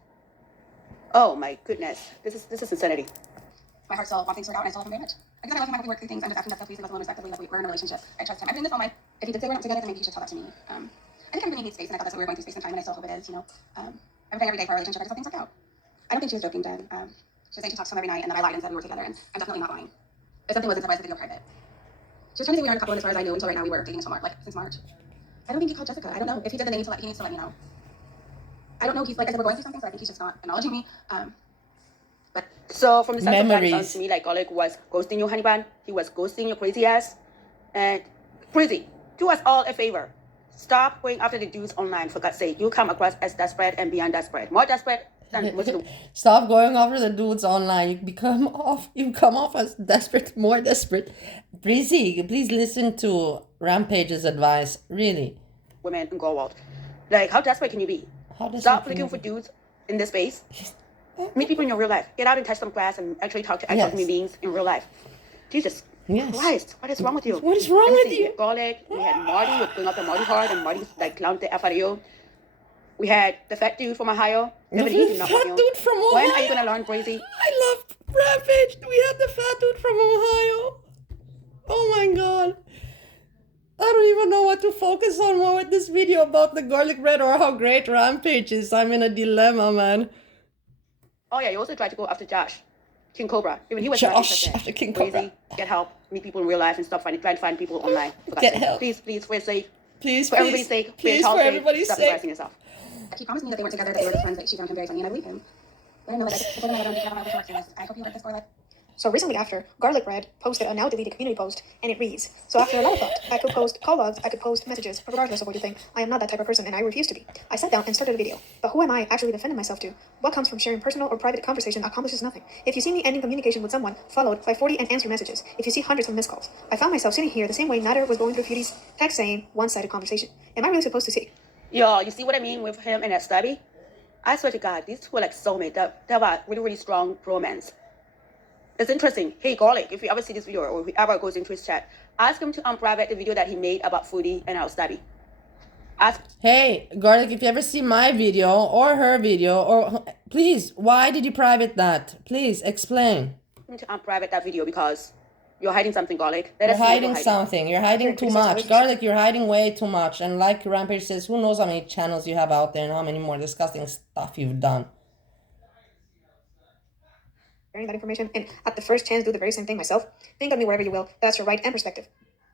Oh my goodness. This is insanity. My heart still wants things to work out, and I still love him very much. Because I love him, I work through things. I'm just asking Jessica, please leave us alone respectively, that we're in a relationship. I trust him. Everything that's all mine. If he did say we're not together, then maybe he should tell that to me. I think everybody needs space, and I thought that's what we were going through, space and time, and I still hope it is, I'm praying every day for our relationship. I just hope things work out. I don't think she was joking, Jen. She was saying she talks to him every night, and then I lied and said we were together, and I'm definitely not lying. If something wasn't, so why is the video private? She was trying to say we aren't a couple, and as far as I knew, until right now, we were dating until March, since March. I don't think he called Jessica. I don't know. If he did, then he needs to let me know. I don't know. He's like I said, we're going through something, so I think he's just not acknowledging me. But so from the sense of that, it sounds to me like Gorlic was ghosting you, honey bun. He was ghosting your crazy ass. And Breezy, do us all a favor. Stop going after the dudes online, for God's sake. You come across as desperate and beyond desperate. More desperate than most of the... Stop going after the dudes online. You come off as desperate, more desperate. Breezy, please listen to Rampage's advice. Really. Women in Go World. Like, how desperate can you be? Stop looking for dudes in this space. Meet people in your real life. Get out and touch some grass and actually talk to actual human beings in real life. Jesus. Yes. Christ, what is wrong with you? What is wrong with you? Gorlic, we had Marty, we bring up the Marty part, and Marty like clowned the F out of you. We had the fat dude from Ohio. The fat dude from Ohio? When are you gonna learn, Brazy? I love Rampage. We had the fat dude from Ohio. Oh my god. I don't even know what to focus on more with this video about the Gorlicbread or how great Rampage is. I'm in a dilemma, man. Oh yeah, you also tried to go after Josh, King Cobra. Even he was Josh after King Cobra. Crazy. Get help. Meet people in real life and stop trying to find people online. Get help. Please, for your sake. Please, for everybody's sake. Please, for everybody's sake. Stop embarrassing yourself. He promised me that they weren't together, that they were just friends, but she found him very funny, and I believe him. But I know that it doesn't matter about this work, I hope you like this Gorlic. So recently after, Garlicbread posted a now deleted community post, and it reads, so after a lot of thought, I could post call logs, I could post messages, but regardless of what you think, I am not that type of person, and I refuse to be. I sat down and started a video. But who am I actually defending myself to? What comes from sharing personal or private conversation accomplishes nothing. If you see me ending communication with someone, followed by 40 unanswered messages, if you see hundreds of missed calls, I found myself sitting here the same way Nader was going through Fury's text saying, one-sided conversation. Am I really supposed to see? Yo, you see what I mean with him and that study? I swear to God, these two are like soulmates. They have a really, really strong romance. It's interesting. Hey, Gorlic, if you ever see this video or if he ever goes into his chat, ask him to unprivate the video that he made about Foodie and our study. Hey, Gorlic, if you ever see my video or her video, or please, why did you private that? Please, explain. To unprivate that video because you're hiding something, Gorlic. You're hiding something. You're hiding too much. Gorlic, you're hiding way too much. And like Rampage says, who knows how many channels you have out there and how many more disgusting stuff you've done. That information, and at the first chance do the very same thing myself. Think of me wherever you will. That's your right and perspective.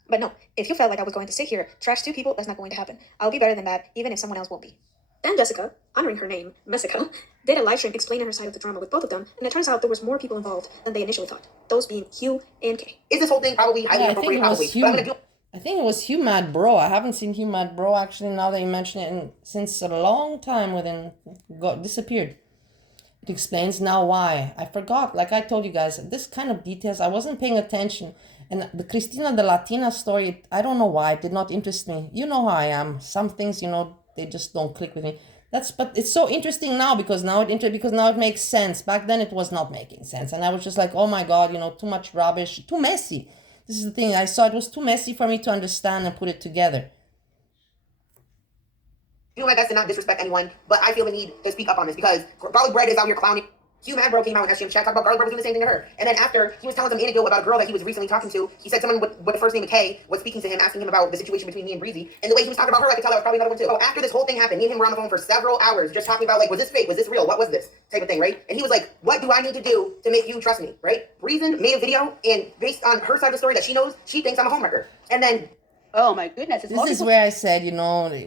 But no, if you felt like I was going to sit here, trash two people, that's not going to happen. I'll be better than that, even if someone else won't be. Then Jessica, honoring her name, Messica, did a live stream explaining her side of the drama with both of them, and it turns out there was more people involved than they initially thought. Those being Hugh and Kay. Is this whole thing probably highly inappropriate? Probably. I think it was Hugh Mad Bro. I haven't seen Hugh Mad Bro actually now that you mention it since a long time disappeared. It explains now why. I forgot, like I told you guys, this kind of details, I wasn't paying attention. And the Cristina de Latina story, I don't know why, it did not interest me. You know how I am. Some things, they just don't click with me. But it's so interesting now because now it makes sense. Back then it was not making sense. And I was just like, oh my God, too much rubbish, too messy. This is the thing. I saw it was too messy for me to understand and put it together. Do my best to not disrespect anyone, but I feel the need to speak up on this because Gorlicbread is out here clowning. Hugh Mad Bro came out in SGM chat, talked about Gorlicbread was doing the same thing to her. And then after he was telling some anecdote about a girl that he was recently talking to, he said someone with the first name of Kay was speaking to him, asking him about the situation between me and Breezy. And the way he was talking about her, I could tell that was probably another one too. So after this whole thing happened, me and him were on the phone for several hours just talking about, like, was this fake? Was this real? What was this? Type of thing, right? And he was like, what do I need to do to make you trust me, right? Reason made a video, and based on her side of the story that she knows, she thinks I'm a homewrecker. And then oh my goodness. This is where I said,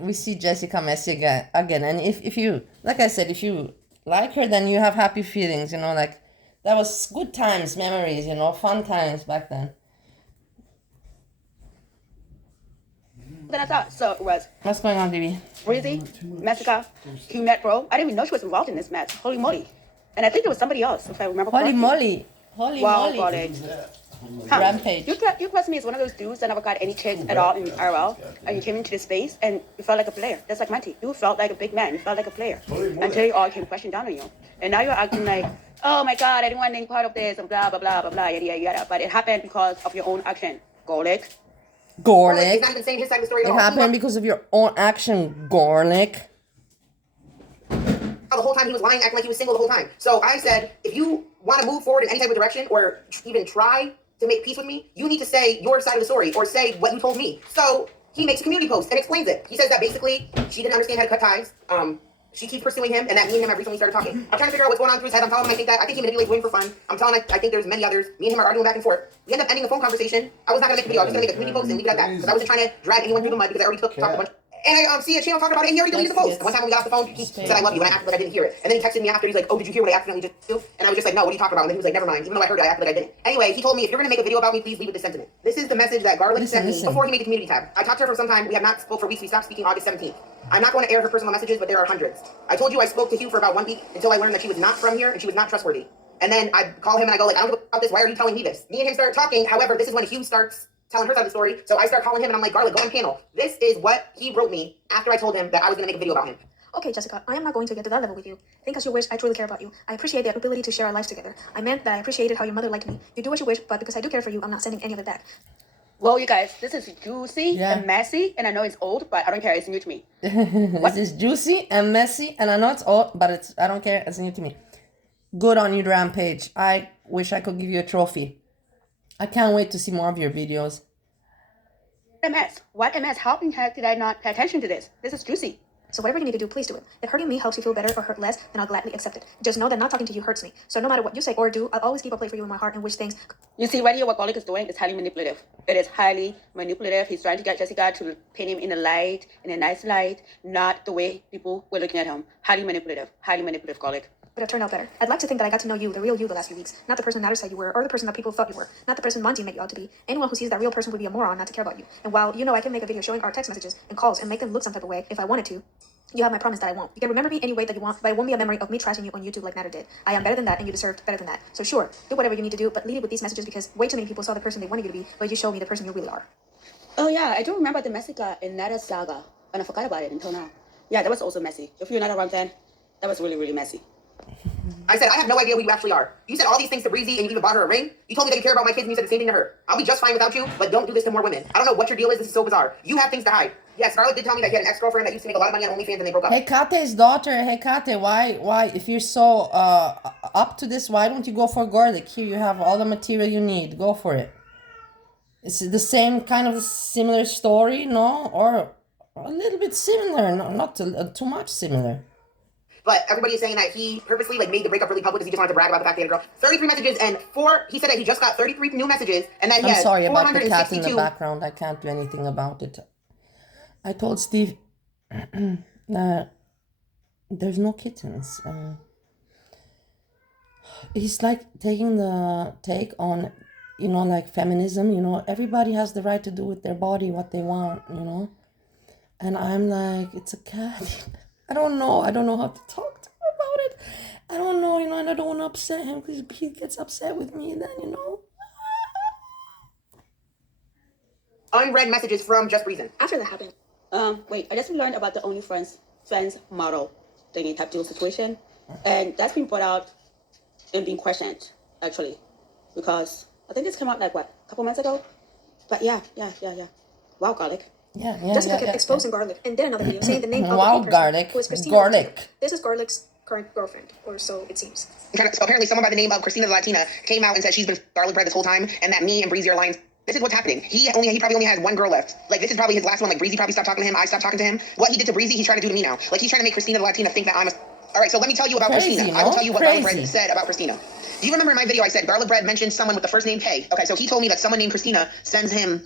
we see Jessica messy again. And if you, like I said, if you like her, then you have happy feelings, like that was good times, memories, fun times back then. Then I thought, so it was. What's going on, baby? Breezy, Messica, Hugh Mad Bro. I didn't even know she was involved in this match. Holy moly. And I think it was somebody else, if I remember correctly. Holy moly. Rampage. You plus me is one of those dudes that never got any chicks at all in IRL, and you came into this space and you felt like a player. That's like MONTY. You felt like a big man. You felt like a player until you all came crashing down on you. And now you're acting like, oh my God, I didn't want to be part of this, and blah, blah, blah, blah, blah, yada, yada, yada. But it happened because of your own action. Gorlic. He's not even saying his side of the story at all. It happened because of your own action, Gorlic. The whole time he was lying, acting like he was single the whole time. So I said, if you want to move forward in any type of direction or even try to make peace with me, you need to say your side of the story or say what you told me. So he makes a community post and explains it. He says that basically she didn't understand how to cut ties. She keeps pursuing him, and that me and him have recently started talking. I'm trying to figure out what's going on through his head. I'm telling him I think he manipulates women for fun. I'm telling him I think there's many others. Me and him are arguing back and forth. We end up ending the phone conversation. I was not going to make a video. I was just going to make a community post and leave it at that. Because I wasn't trying to drag anyone through the mud because I already talked a bunch. And I see a channel talking about it, and he already deleted the post. One time when we got off the phone, he said, I love you, and I acted like I didn't hear it. And then he texted me after, he's like, oh, did you hear what I accidentally just do? And I was just like, no, what are you talking about? And then he was like, never mind. Even though I heard it, I acted like I didn't. Anyway, he told me, if you're going to make a video about me, please leave with this sentiment. This is the message that Gorlic sent me before he made the community tab. I talked to her for some time. We have not spoke for weeks. We stopped speaking August 17th. I'm not going to air her personal messages, but there are hundreds. I told you I spoke to Hugh for about 1 week until I learned that she was not from here and she was not trustworthy. And then I call him and I go, like, I don't know about this. Why are you telling me this? Me and him start talking. However, this is when Hugh starts telling her side of the story. So I start calling him and I'm like, Gorlic, go on panel. This is what he wrote me after I told him that I was going to make a video about him. Okay, Jessica, I am not going to get to that level with you. Think as you wish, I truly care about you. I appreciate the ability to share our lives together. I meant that I appreciated how your mother liked me. You do what you wish, but because I do care for you, I'm not sending any of it back. Well, you guys, this is juicy Yeah. and messy, and I know it's old, but I don't care. It's new to me. This is juicy and messy, and I know it's old, but I don't care. It's new to me. Good on you, Rampage. I wish I could give you a trophy. I can't wait to see more of your videos. MS. What MS? How in heck did I not pay attention to this? This is juicy. So whatever you need to do, please do it. If hurting me helps you feel better or hurt less, then I'll gladly accept it. Just know that not talking to you hurts me. So no matter what you say or do, I'll always keep a place for you in my heart and wish things. You see, right here, what Gorlic is doing is highly manipulative. It is highly manipulative. He's trying to get Jessica to paint him in a light, in a nice light, not the way people were looking at him. Highly manipulative, Gorlic. But it turned out better. I'd like to think that I got to know you, the real you, the last few weeks. Not the person Natter said you were, or the person that people thought you were. Not the person Monty made you out to be. Anyone who sees that real person would be a moron not to care about you. And while you know I can make a video showing our text messages and calls and make them look some type of way if I wanted to, you have my promise that I won't. You can remember me any way that you want, but it won't be a memory of me trashing you on YouTube like Natter did. I am better than that, and you deserved better than that. So sure, do whatever you need to do, but lead it with these messages because way too many people saw the person they wanted you to be, but you showed me the person you really are. Oh yeah, I do remember the Messica in Natta's saga, and I forgot about it until now. Yeah, that was also messy. If you're not around then, that was really, really messy. I said, I have no idea who you actually are. You said all these things to Breezy and you even bought her a ring. You told me that you care about my kids and you said the same thing to her. I'll be just fine without you, but don't do this to more women. I don't know what your deal is. This is so bizarre. You have things to hide. Yes, Garlic did tell me that he had an ex-girlfriend that used to make a lot of money on OnlyFans and they broke up. Hey, Kate's daughter. Hey, Kate, why, if you're so up to this, why don't you go for Gorlic? Here, you have all the material you need. Go for it. It's the same kind of similar story, no? Or a little bit similar, no, not too much similar. But everybody is saying that he purposely made the breakup really public because he just wanted to brag about the fact that he had a girl. 33 messages and he said that he just got 33 new messages and then he I'm has sorry about the cat in 462. the background. I can't do anything about it. I told Steve that there's no kittens. He's like taking the take on, like feminism, everybody has the right to do with their body what they want, And I'm like, it's a cat. I don't know how to talk to him about it. I don't know, and I don't want to upset him because he gets upset with me then, Unread messages from Just Reason. After that happened. Wait, I just learned about the OnlyFans model thingy type deal situation, and that's been brought out and being questioned actually, because I think this came out like a couple months ago. But yeah. Wow, Gorlic. Yeah. Jessica kept exposing Gorlic and then another video saying the name of wow, the person Gorlic. who is Christina. Gorlic. This is Gorlic's current girlfriend, or so it seems. So apparently someone by the name of Christina the Latina came out and said she's been Gorlicbread this whole time and that me and Breezy are lying. This is what's happening. He probably only has one girl left. Like, this is probably his last one. Like, Breezy probably stopped talking to him. I stopped talking to him. What he did to Breezy, he's trying to do to me now. Like, he's trying to make Christina the Latina think that I'm a... All right, so let me tell you about Christina. I will tell you what Gorlicbread said about Christina. Do you remember in my video I said Gorlicbread mentioned someone with the first name K? Okay, so he told me that someone named Christina sends him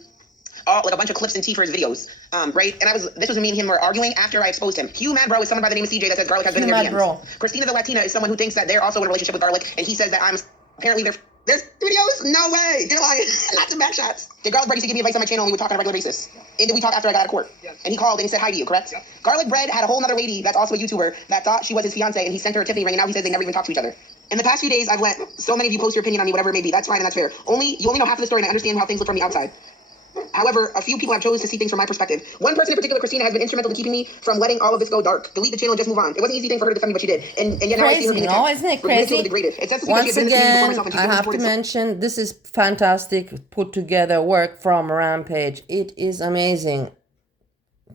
like a bunch of clips and tea for his videos, right? And this was me and him were arguing after I exposed him. Hugh Mad Bro is someone by the name of CJ that says Gorlic has been in their DMs. Christina the Latina is someone who thinks that they're also in a relationship with Gorlic, and he says that I'm apparently there's videos? No way! You're lying. Lots of back shots. Did Gorlicbread used to give me advice on my channel and we would talk on a regular basis? And did we talk after I got out of court? Yes. And he called and he said hi to you, correct? Yeah. Gorlicbread had a whole other lady that's also a YouTuber that thought she was his fiance and he sent her a Tiffany ring and now he says they never even talked to each other. In the past few days, I've let so many of you post your opinion on me, whatever it may be. That's fine and that's fair. You only know half of the story and I understand how things look from the outside. However, a few people have chosen to see things from my perspective. One person in particular, Christina, has been instrumental in keeping me from letting all of this go dark. Delete the channel and just move on. It wasn't an easy thing for her to defend me, but she did. And yet now I see her being attacked. Isn't it crazy? Degraded. It's just Once again, I have to mention, this is fantastic put together work from Rampage. It is amazing.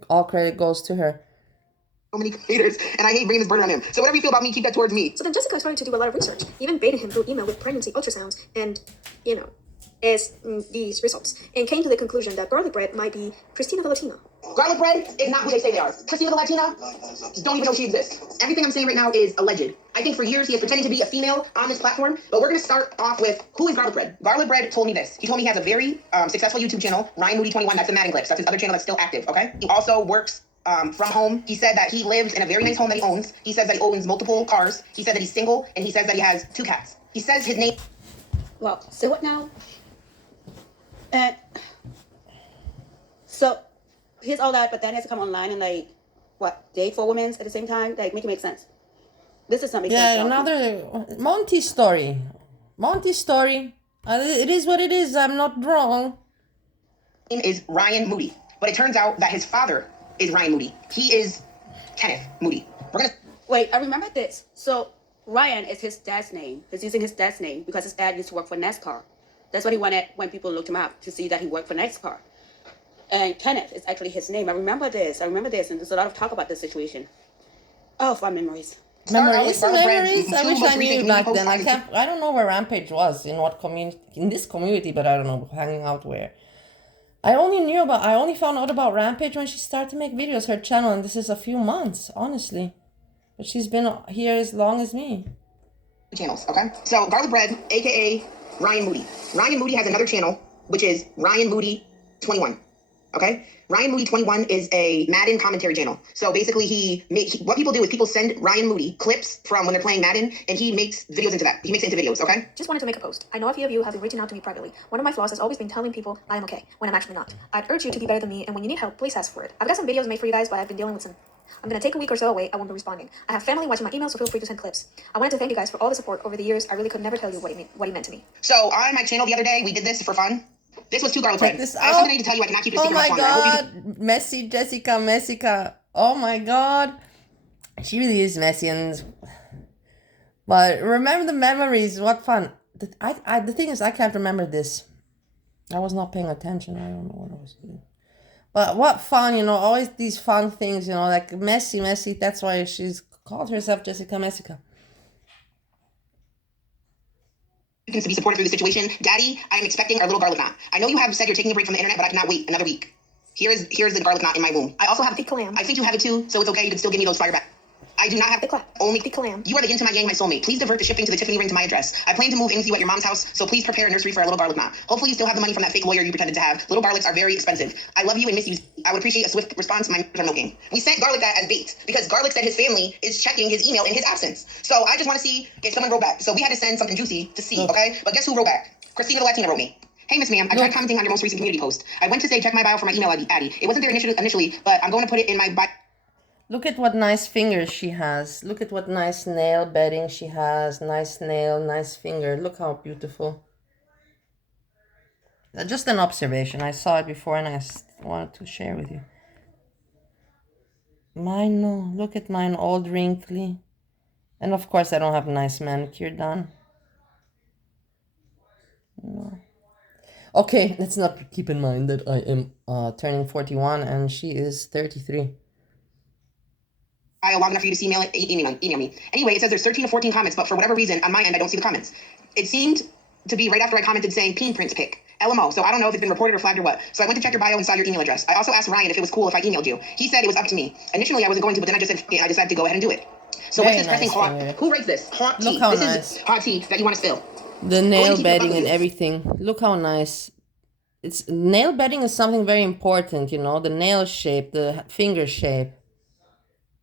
All credit goes to her. So many haters, and I hate bringing this burden on him. So whatever you feel about me, keep that towards me. So then Jessica started to do a lot of research, even baiting him through email with pregnancy ultrasounds and, as these results, and came to the conclusion that Gorlicbread might be Christina the Latina. Gorlicbread is not who they say they are. Christina the Latina, don't even know she exists. Everything I'm saying right now is alleged. I think for years he has pretended to be a female on this platform, but we're going to start off with who is Gorlicbread. Gorlicbread told me this. He told me he has a very successful YouTube channel, Ryan Moody 21. That's the Madden Clips. That's his other channel that's still active, okay? He also works from home. He said that he lives in a very nice home that he owns. He says that he owns multiple cars. He said that he's single, and he says that he has 2 cats. He says his name... Well, so what now? So here's all that, but then he has to come online and date 4 women at the same time? Make it make sense. This is not making sense. Yeah, another Monty story. It is what it is. I'm not wrong. Name is Ryan Moody, but it turns out that his father is Ryan Moody. He is Kenneth Moody. We're gonna wait. I remember this. So Ryan is his dad's name. He's using his dad's name because his dad used to work for NASCAR. That's what he wanted when people looked him up to see that he worked for NASCAR. And Kenneth is actually his name. I remember this, and there's a lot of talk about this situation. Oh, fun memories. Memories. I wish I knew back then. I don't know where Rampage was, in what community, in this community, but I don't know, hanging out where. I only found out about Rampage when she started to make videos, her channel, and this is a few months, honestly. But she's been here as long as me. Channels, okay? So Gorlicbread, aka Ryan Moody. Ryan Moody has another channel, which is Ryan Moody 21. Okay? Ryan Moody 21 is a Madden commentary channel. So basically what people do is people send Ryan Moody clips from when they're playing Madden, and he makes videos into that. He makes it into videos, okay? Just wanted to make a post. I know a few of you have been reaching out to me privately. One of my flaws has always been telling people I am okay, when I'm actually not. I'd urge you to be better than me, and when you need help, please ask for it. I've got some videos made for you guys, but I've been dealing with some... I'm going to take a week or so away. I won't be responding. I have family watching my emails, so feel free to send clips. I wanted to thank you guys for all the support over the years. I really could never tell you what he meant to me. So on my channel the other day, we did this for fun. This was 2 garlic bread. I have something I need to tell you. I cannot keep this secret much longer. Oh my god, messy Jessica. Oh my god, she really is messy. But remember the memories. What fun! The thing is, I can't remember this. I was not paying attention. I don't know what I was doing. But what fun, always these fun things, like messy. That's why she's called herself Jessica Messica. To be supported through the situation. Daddy, I am expecting our little garlic knot. I know you have said you're taking a break from the internet, but I cannot wait another week. Here's the garlic knot in my womb. I also have the clam. I think you have it too, so it's okay. You can still give me those fire back. I do not have the clam. Only the clam. You are the yin to my yang, my soulmate. Please divert the shipping to the Tiffany ring to my address. I plan to move in with you at your mom's house, so please prepare a nursery for our little garlic knot. Hopefully you still have the money from that fake lawyer you pretended to have. Little garlics are very expensive. I love you and miss you. I would appreciate a swift response. My nerves are milking. We sent Garlic that as bait because Garlic said his family is checking his email in his absence. So I just want to see if someone wrote back. So we had to send something juicy to see, okay? But guess who wrote back? Christina the Latina wrote me. Hey, Miss Ma'am, I tried commenting on your most recent community post. I went to say check my bio for my email Addy. It wasn't there initially, but I'm going to put it in my bio. Look at what nice fingers she has. Look at what nice nail bedding she has. Nice nail, nice finger. Look how beautiful. Just an observation. I saw it before and I wanted to share with you. Mine, no. Look at mine, old wrinkly. And of course I don't have a nice manicure done. No. Okay, let's not keep in mind that I am turning 41 and she is 33. Long enough for you to email me. Anyway, it says there's 13 to 14 comments, but for whatever reason, on my end, I don't see the comments. It seemed to be right after I commented saying peen prints pic. LMO, so I don't know if it's been reported or flagged or what. So I went to check your bio and saw your email address. I also asked Ryan if it was cool if I emailed you. He said it was up to me. Initially, I wasn't going to, but then I just said, I decided to go ahead and do it. So Very what's this nice pressing hot? Who writes this? Hot tea. Look how this nice. is hot tea that you want to spill. The nail bedding and everything. Look how nice. It's nail bedding is something very important, the nail shape, the finger shape.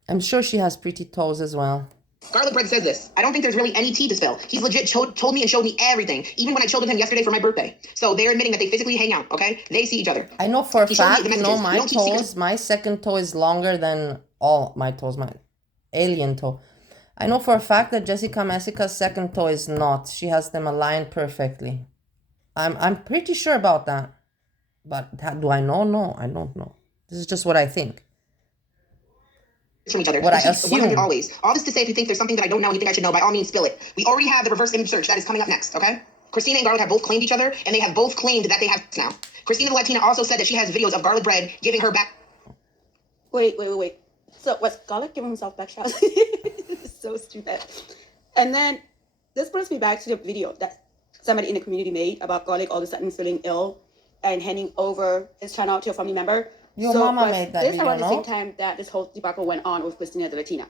I'm sure she has pretty toes as well. Gorlicbread says this. I don't think there's really any tea to spill. He's legit told me and showed me everything, even when I chilled with him yesterday for my birthday. So they're admitting that they physically hang out, okay? They see each other. I know for a fact, my toes, my second toe is longer than all my toes, my alien toe. I know for a fact that Jessica Messica's second toe is not. She has them aligned perfectly. I'm pretty sure about that. But do I know? No, I don't know. This is just what I think. From each other. What I assume. 100 always. All this to say, if you think there's something that I don't know and you think I should know, by all means spill it. We already have the reverse image search that is coming up next, okay? Christina and Garlic have both claimed each other, and they have both claimed that they have now. Christina the Latina also said that she has videos of Gorlicbread giving her back. Wait. So was Garlic giving himself back shots? So stupid. And then this brings me back to the video that somebody in the community made about Garlic all of a sudden feeling ill and handing over his channel to a family member. Your mama made that video, this around the same time that this whole debacle went on with Christina the Latina.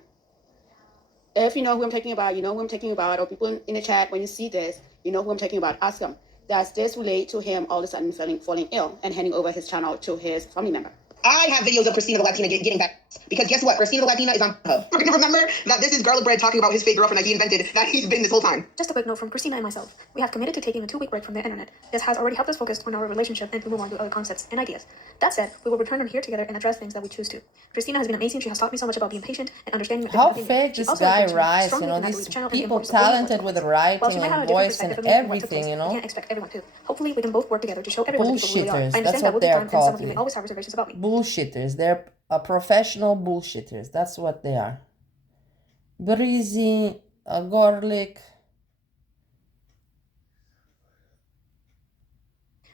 If you know who I'm talking about, you know who I'm talking about, or people in the chat, when you see this, you know who I'm talking about, ask them. Does this relate to him all of a sudden falling ill and handing over his channel to his family member? I have videos of Christina the Latina getting back. Because guess what? Christina the Latina is on Hub. We're going to remember that this is Gorlicbread talking about his fake girlfriend that he invented, that he's been this whole time. Just a quick note from Christina and myself. We have committed to taking a 2-week break from the internet. This has already helped us focus on our relationship and to move on to other concepts and ideas. That said, we will return on here together and address things that we choose to. Christina has been amazing. She has taught me so much about being patient and understanding. How fake this guy writes, these people talented with writing and voice and everything, We can't expect everyone to. Hopefully, we can both work together to show everyone that people really are. I understand That's that what will be they're fun, and some called. of you may always have reservations about me. Bullshitters. They're professional bullshitters. That's what they are. Breezy, Gorlic.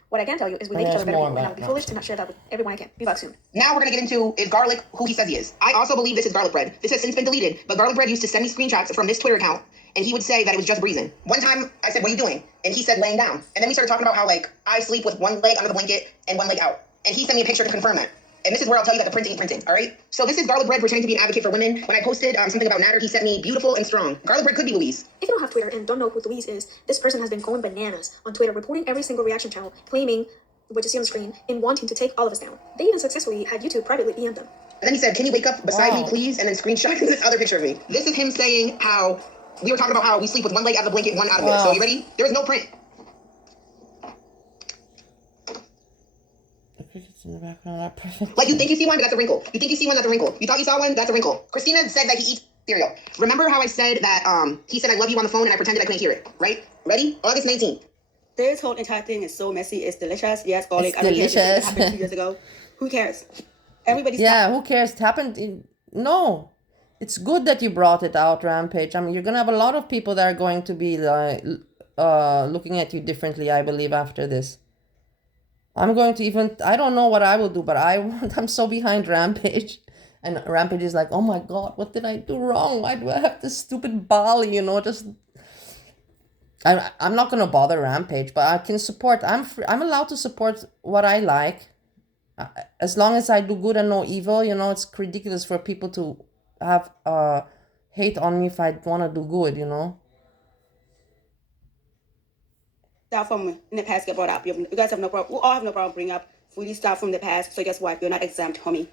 What I can tell you is we make each other better people, and I would be foolish to not share that with everyone I can. Be back soon. Now we're gonna get into is Garlic who he says he is. I also believe this is Gorlicbread. This has since been deleted, but Gorlicbread used to send me screenshots from this Twitter account, and he would say that it was just breathing. One time I said, "What are you doing?" And he said, "Laying down." And then we started talking about how like I sleep with one leg under the blanket and one leg out. And he sent me a picture to confirm that. And this is where I'll tell you that the printing ain't printing, all right? So this is Gorlicbread pretending to be an advocate for women. When I posted something about Natter, he sent me beautiful and strong. Gorlicbread could be Louise. If you don't have Twitter and don't know who Louise is, this person has been going bananas on Twitter, reporting every single reaction channel, claiming, what you see on the screen, in wanting to take all of us down. They even successfully had YouTube privately DM them. And then he said, "Can you wake up beside me, please?" And then screenshot this other picture of me. This is him saying how we were talking about how we sleep with one leg out of the blanket, one out of it. So you ready? There is no print. The crickets in the background are perfect. Like you think you see one, but that's a wrinkle. You think you see one, that's a wrinkle. You thought you saw one, that's a wrinkle. Christina said that he eats cereal. Remember how I said that he said I love you on the phone and I pretended I couldn't hear it, right? Ready? August 19th. This whole entire thing is so messy. It's delicious. Yes, Gorlic. It's I don't care if it delicious. happened 2 years ago. Who cares? Everybody's Who cares? It happened in... No. It's good that you brought it out, Rampage. I mean, you're going to have a lot of people that are going to be like, looking at you differently, I believe, after this. I'm going to even... I don't know what I will do, but I'm so behind Rampage. And Rampage is like, oh my God, what did I do wrong? Why do I have this stupid Bali, just... I'm not going to bother Rampage, but I can support... I'm allowed to support what I like. As long as I do good and no evil, it's ridiculous for people to have hate on me if I want to do good, stuff from in the past get brought up. You guys have no problem. We all have no problem bringing up foodie stuff from the past. So guess what? You're not exempt, homie.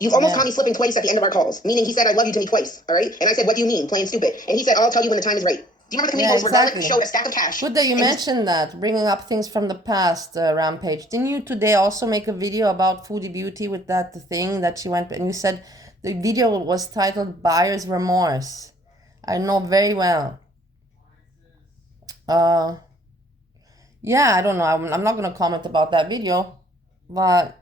You've almost caught me slipping twice at the end of our calls, meaning he said I love you to me twice, all right? And I said, what do you mean? Playing stupid. And he said, I'll tell you when the time is right. Do you remember the community post where Garlic showed a stack of cash? Good that you mentioned that, bringing up things from the past, Rampage. Didn't you today also make a video about Foodie Beauty with that thing that she went, and you said the video was titled Buyer's Remorse. I know very well. Yeah, I don't know. I'm not going to comment about that video, but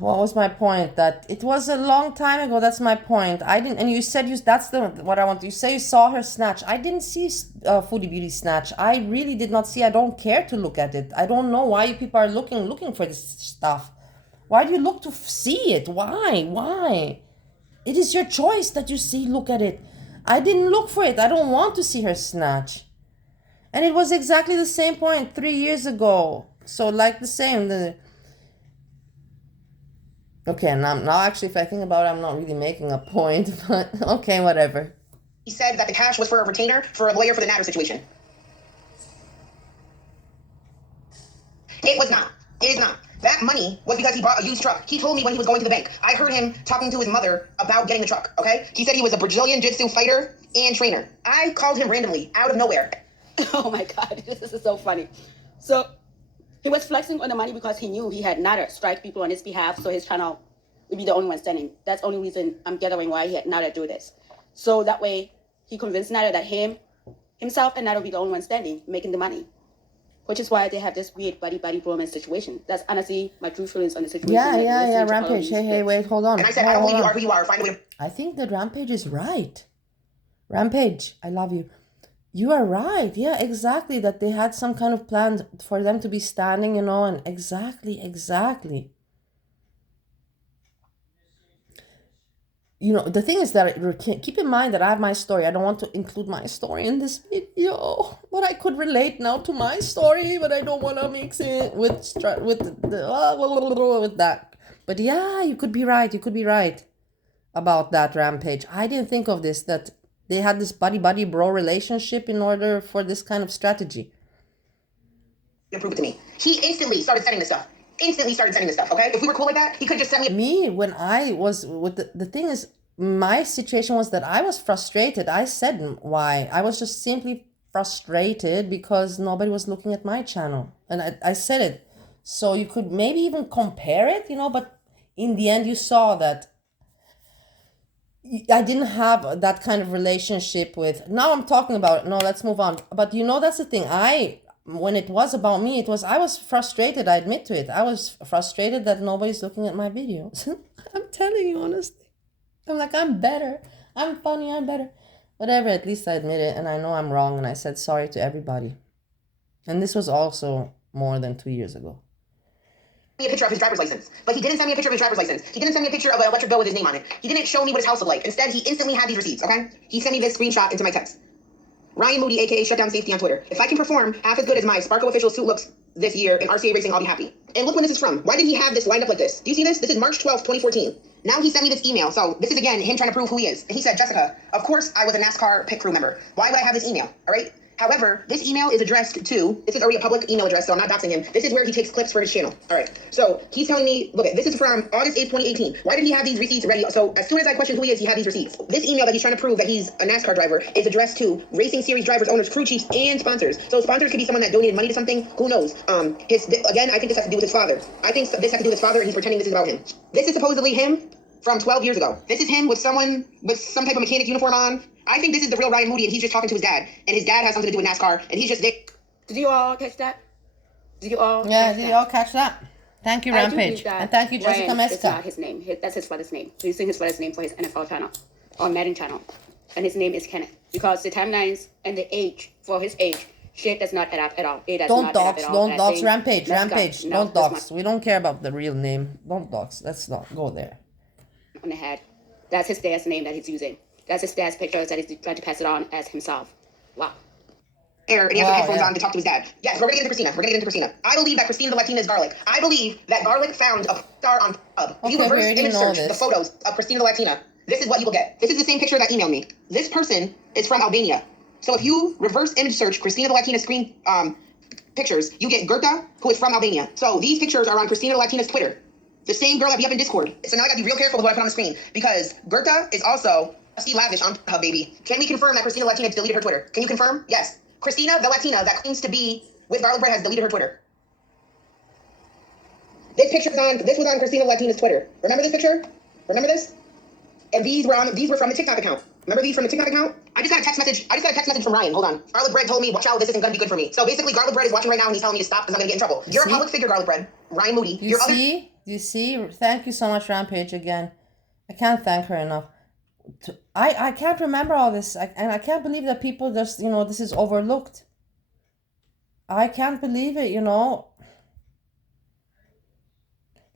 what was my point? That it was a long time ago. That's my point. I didn't, and you said that's what I want. You say you saw her snatch. I didn't see Foodie Beauty snatch. I really did not see. I don't care to look at it. I don't know why you people are looking for this stuff. Why do you look to see it? Why? It is your choice that you look at it. I didn't look for it. I don't want to see her snatch. And it was exactly the same point 3 years ago. So like the same. Okay, now actually if I think about it, I'm not really making a point. But okay, whatever. He said that the cash was for a retainer for a lawyer for the Natter situation. It was not. It is not. That money was because he bought a used truck. He told me when he was going to the bank. I heard him talking to his mother about getting the truck, okay? He said he was a Brazilian jiu-jitsu fighter and trainer. I called him randomly, out of nowhere. Oh my God, this is so funny. So he was flexing on the money because he knew he had Natter strike people on his behalf, so his channel would be the only one standing. That's the only reason I'm gathering why he had Natter do this. So that way he convinced Natter that himself and Natter would be the only one standing, making the money. Which is why they have this weird buddy bromance situation. That's honestly my true feelings on the situation. Yeah, Rampage. Hey, wait, hold on. And I said, I don't believe you are who you are. Find a way to... I think that Rampage is right. Rampage, I love you. You are right. Yeah, exactly. That they had some kind of plan for them to be standing, and exactly. The thing is that keep in mind that I have my story. I don't want to include my story in this video, but I could relate now to my story, but I don't want to mix it with that. But yeah, you could be right. You could be right about that, Rampage. I didn't think of this, that they had this buddy bro relationship in order for this kind of strategy. Prove it to me. He instantly started sending this stuff. Okay? If we were cool like that, he could just send me when I was with the thing is, my situation was that I was frustrated. I said why. I was just simply frustrated because nobody was looking at my channel. And I said it. So you could maybe even compare it, but in the end you saw that I didn't have that kind of relationship with... Now I'm talking about it. No, let's move on. But that's the thing. when it was about me, I was frustrated. I admit to it. I was frustrated that nobody's looking at my videos. I'm telling you honestly. I'm like, I'm better. I'm funny. I'm better. Whatever. At least I admit it, and I know I'm wrong, and I said sorry to everybody. And this was also more than 2 years ago. Me a picture of his driver's license, but he didn't send me a picture of his driver's license. He didn't send me a picture of an electric bill with his name on it. He didn't show me what his house looked like. Instead, he instantly had these receipts, okay? He sent me this screenshot into my text. Ryan Moody, aka Shutdown Safety on Twitter. If I can perform half as good as my Sparko official suit looks this year in RCA racing, I'll be happy. And look when this is from. Why did he have this lined up like this? Do you see this? This is March 12th, 2014. Now he sent me this email. So this is again him trying to prove who he is. And he said, Jessica, of course I was a NASCAR pit crew member. Why would I have this email? All right. However, this email is addressed to, this is already a public email address, so I'm not doxing him. This is where he takes clips for his channel. All right. So he's telling me, look, this is from August 8th, 2018. Why did he have these receipts ready? So as soon as I questioned who he is, he had these receipts. This email that he's trying to prove that he's a NASCAR driver is addressed to racing series drivers, owners, crew chiefs, and sponsors. So sponsors could be someone that donated money to something. Who knows? Again, I think this has to do with his father. I think this has to do with his father, and he's pretending this is about him. This is supposedly him from 12 years ago. This is him with someone with some type of mechanic uniform on. I think this is the real Ryan Moody, and he's just talking to his dad. And his dad has something to do with NASCAR, and he's just there. Did you all catch that? Did you all? Yeah, did you all catch that? Thank you, Rampage. And thank you, Jessica Ryan is not Meska. his name. That's his father's name. He's using his father's name for his NFL channel or Madden channel. And his name is Kenneth. Because the timelines and the age for his age, shit does not add up at all. It does Don't not add up dox, at all. don't dox, Rampage, Rampage. No, Don't dox. We don't care about the real name. Don't dox. Let's not go there. On the head. That's his dad's name that he's using. That's his dad's pictures that he's trying to pass it on as himself. Wow. And he has the headphones on to talk to his dad. Yes, we're gonna get into Christina. I believe that Christina the Latina is Garlic. I believe that Garlic found a star on Pub. If you reverse image search the photos of Christina the Latina, this is what you will get. This is the same picture that emailed me. This person is from Albania. So if you reverse image search Christina the Latina screen pictures, you get Gerta, who is from Albania. So these pictures are on Christina the Latina's Twitter. The same girl that we have in Discord. So now I gotta be real careful with what I put on the screen, because Gerta is also Steve Lavish on Hub, baby. Can we confirm that Christina Latina deleted her Twitter? Can you confirm? Yes. Christina, the Latina that claims to be with Gorlicbread, has deleted her Twitter. This was on Christina Latina's Twitter. Remember this picture? Remember this? And these were from the TikTok account. Remember these from the TikTok account? I just got a text message from Ryan. Hold on. Gorlicbread told me, watch out, this isn't gonna be good for me. So basically, Gorlicbread is watching right now, and he's telling me to stop because I'm gonna get in trouble. You're a public figure, Gorlicbread. Ryan Moody. You see? Thank you so much, Rampage, again. I can't thank her enough. I can't remember all this. And I can't believe that people just, this is overlooked. I can't believe it,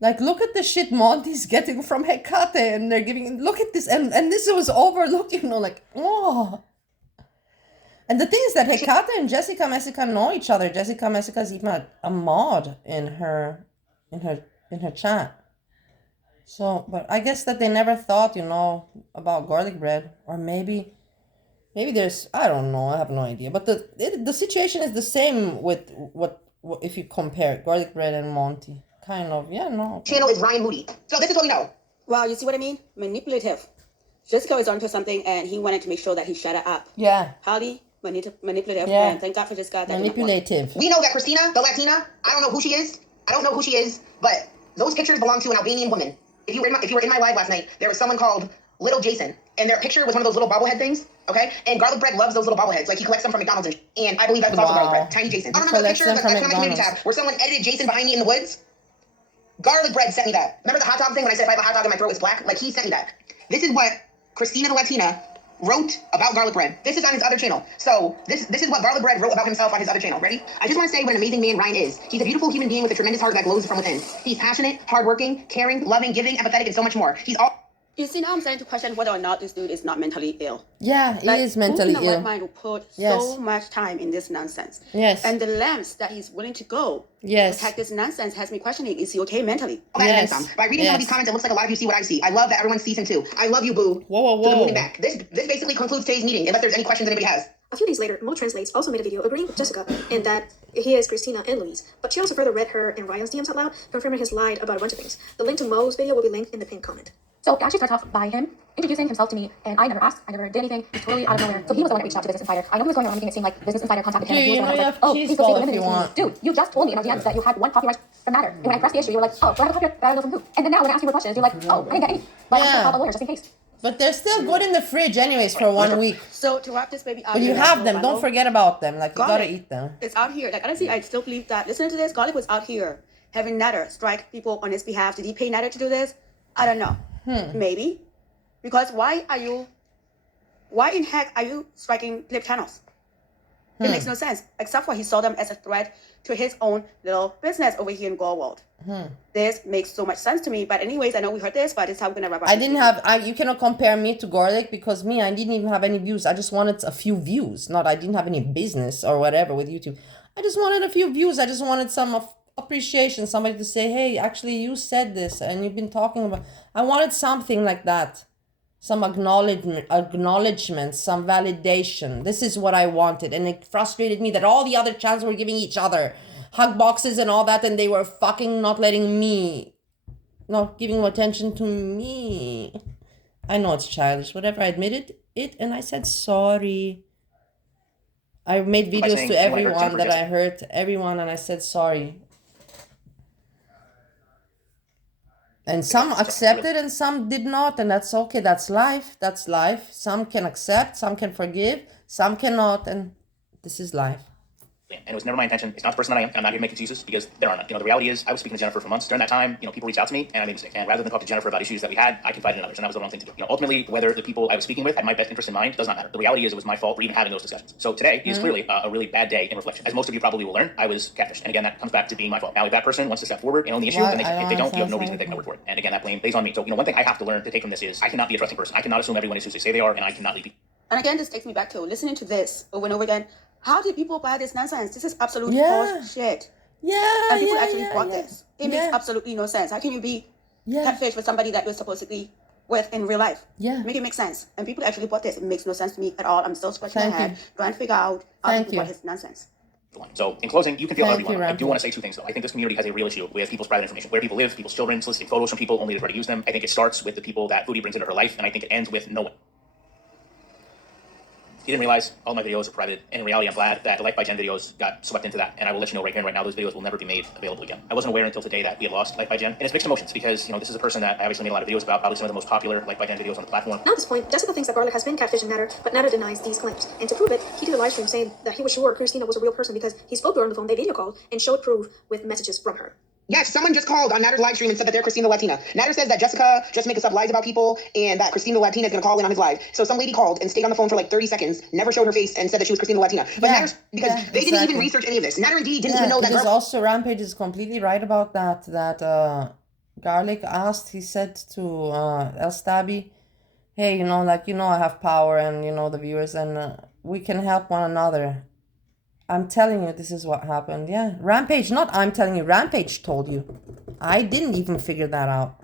Like, look at the shit Monty's getting from Hecate, and they're giving, look at this, and this was overlooked, oh. And the thing is that Hecate and Jessica Messica know each other. Jessica Messica is even a mod in her chat. So, but I guess that they never thought, about Gorlicbread, or maybe there's, I don't know, I have no idea. But the situation is the same with what if you compare Gorlicbread and Monty, kind of, Channel is Ryan Moody. So this is what we know. Well, you see what I mean? Manipulative. Jessica is onto something, and he wanted to make sure that he shut it up. Yeah. Howdy, manipulative. Yeah. And thank God for Jessica. Manipulative. We know that Christina, the Latina, I don't know who she is, but those pictures belong to an Albanian woman. If you were in my live last night, there was someone called Little Jason, and their picture was one of those little bobblehead things, okay? And Gorlicbread loves those little bobbleheads. Like, he collects them from McDonald's, and I believe that was also Gorlicbread. Tiny Jason. I remember the picture that's on my community tab where someone edited Jason behind me in the woods. Gorlicbread sent me that. Remember the hot dog thing when I said if I have a hot dog and my throat is black? Like, he sent me that. This is what Christina the Latina wrote about Gorlicbread. This is on his other channel. So this is what Gorlicbread wrote about himself on his other channel. Ready? I just want to say what an amazing man Ryan is. He's a beautiful human being with a tremendous heart that glows from within. He's passionate, hardworking, caring, loving, giving, empathetic, and so much more. You see, now I'm starting to question whether or not this dude is not mentally ill. Yeah, he is mentally ill. Who in the right ill. mind will put so much time in this nonsense? Yes. And the lengths that he's willing to go yes. to protect this nonsense has me questioning, is he okay mentally? Yes. By reading some of these comments, it looks like a lot of you see what I see. I love that everyone sees him too. I love you, boo. Whoa. To the moon and back. This basically concludes today's meeting, unless there's any questions anybody has. A few days later, Mo Translates also made a video agreeing with Jessica in that he is Christina and Louise, but she also further read her and Ryan's DMs out loud, confirming he's lied about a bunch of things. The link to Mo's video will be linked in the pinned comment. So it actually starts off by him introducing himself to me, and I never asked, I never did anything. He's totally out of nowhere. So he was the one that reached out to Business Insider. I know he was going around making it seem like Business Insider contacted him. Dude, And he was the one that was like, please proceed with the interview. Dude, you just told me in our DMs that you had one copyright matter. And when I pressed the issue, you were like, oh, do I have a copyright? I don't know from who. And then now when I ask you more questions, you're like, oh, I didn't get any. But I'm going to call the lawyer just in case. But they're still good in the fridge anyways for 1 week. So to wrap this baby out, But you have them. Don't forget about them. Like, you gotta eat them. It's out here. Like, honestly, I still believe that. Listening to this, Gorlic was out here having Natter strike people on his behalf. Did he pay Natter to do this? I don't know. Maybe. Because why in heck are you striking clip channels? It makes no sense. Except for he saw them as a threat to his own little business over here in Gore World. This makes so much sense to me. But anyways, I know we heard this, but it's how we're gonna wrap up. You cannot compare me to Gorlic, because I didn't even have any views. I just wanted a few views. I didn't have any business or whatever with YouTube. I just wanted a few views. I just wanted some appreciation. Somebody to say, hey, actually you said this and you've been talking about. I wanted something like that. Some acknowledgement, some validation. This is what I wanted. And it frustrated me that all the other channels were giving each other hug boxes and all that, and they were fucking not giving attention to me. I know it's childish, whatever. I admitted it and I said sorry. I made videos to everyone that I hurt, everyone, and I said sorry. And some accepted and some did not, and that's okay. That's life. That's life. Some can accept, some can forgive, some cannot, and this is life. And it was never my intention. It's not the person that I am. I'm not here to make excuses because there are none. The reality is I was speaking to Jennifer for months. During that time, people reached out to me and I made mistakes. And rather than talk to Jennifer about issues that we had, I confided in others, and that was the wrong thing to do. Ultimately, whether the people I was speaking with had my best interest in mind does not matter. The reality is it was my fault for even having those discussions. So today is clearly a really bad day in reflection. As most of you probably will learn, I was catfished. And again, that comes back to being my fault. Now, if that person wants to step forward and own the issue, then if they don't, you have no reason to take my word for it. And again, that blame lays on me. So, one thing I have to learn to take from this is I cannot be a trusting person. I cannot assume everyone is who they say they are, and I cannot lead people. And again, this takes me back to listening to this over and over again. How did people buy this nonsense? This is absolute bullshit. And people actually bought this. It makes absolutely no sense. How can you be catfish with somebody that you're supposedly with in real life? Make it make sense. And people actually bought this. It makes no sense to me at all. I'm still scratching my head trying to figure out how people bought his nonsense. So, in closing, you can feel however you want. I do want to say two things, though. I think this community has a real issue with people's private information, where people live, people's children, soliciting photos from people only to try to use them. I think it starts with the people that Foodie brings into her life, and I think it ends with no one. You didn't realize all my videos are private, and in reality, I'm glad that the Life by Jen videos got swept into that, and I will let you know right here and right now, those videos will never be made available again. I wasn't aware until today that we had lost Life by Jen, and it's mixed emotions because, this is a person that I obviously made a lot of videos about, probably some of the most popular Life by Jen videos on the platform. Now at this point, Jessica thinks that Gorlic has been catfishing Natter, but Natter denies these claims. And to prove it, he did a live stream saying that he was sure Christina was a real person because he spoke to her on the phone, they video called, and showed proof with messages from her. Yes, someone just called on Natter's live stream and said that they're Christina Latina. Natter says that Jessica just makes up lies about people and that Christina Latina is going to call in on his live. So some lady called and stayed on the phone for like 30 seconds, never showed her face, and said that she was Christina Latina. But Natter, because they didn't even research any of this. Natter indeed didn't even know that. Because also Rampage is completely right about that. Gorlic asked, he said to El Stabby, hey, I have power and, the viewers, and we can help one another. I'm telling you, this is what happened. Yeah. Rampage, not I'm telling you. Rampage told you. I didn't even figure that out.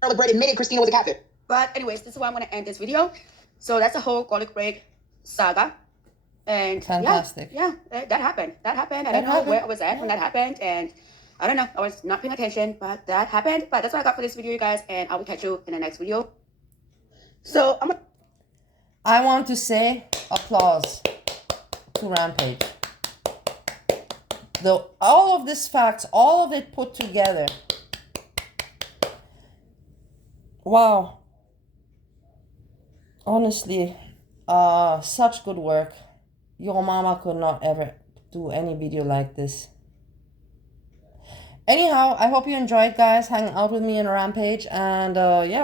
Gorlicbread admitted Christina was a catfish. But anyways, this is why I'm going to end this video. So that's the whole Gorlicbread saga. And fantastic. Yeah, that happened. I don't know where I was at when that happened. And I don't know. I was not paying attention, but that happened. But that's what I got for this video, you guys. And I will catch you in the next video. So I want to say applause to Rampage. All of these facts, all of it put together. Wow. Honestly, such good work. Your mama could not ever do any video like this. Anyhow, I hope you enjoyed, guys, hanging out with me in Rampage, and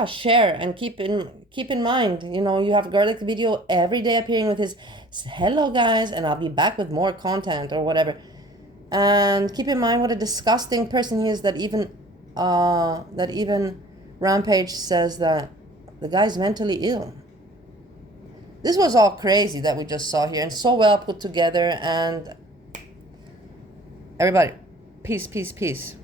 share and keep in mind, you have Gorlic video every day appearing with his hello guys, and I'll be back with more content or whatever. And keep in mind what a disgusting person he is, that even Rampage says that the guy's mentally ill. This was all crazy that we just saw here, and so well put together. And everybody, peace, peace, peace.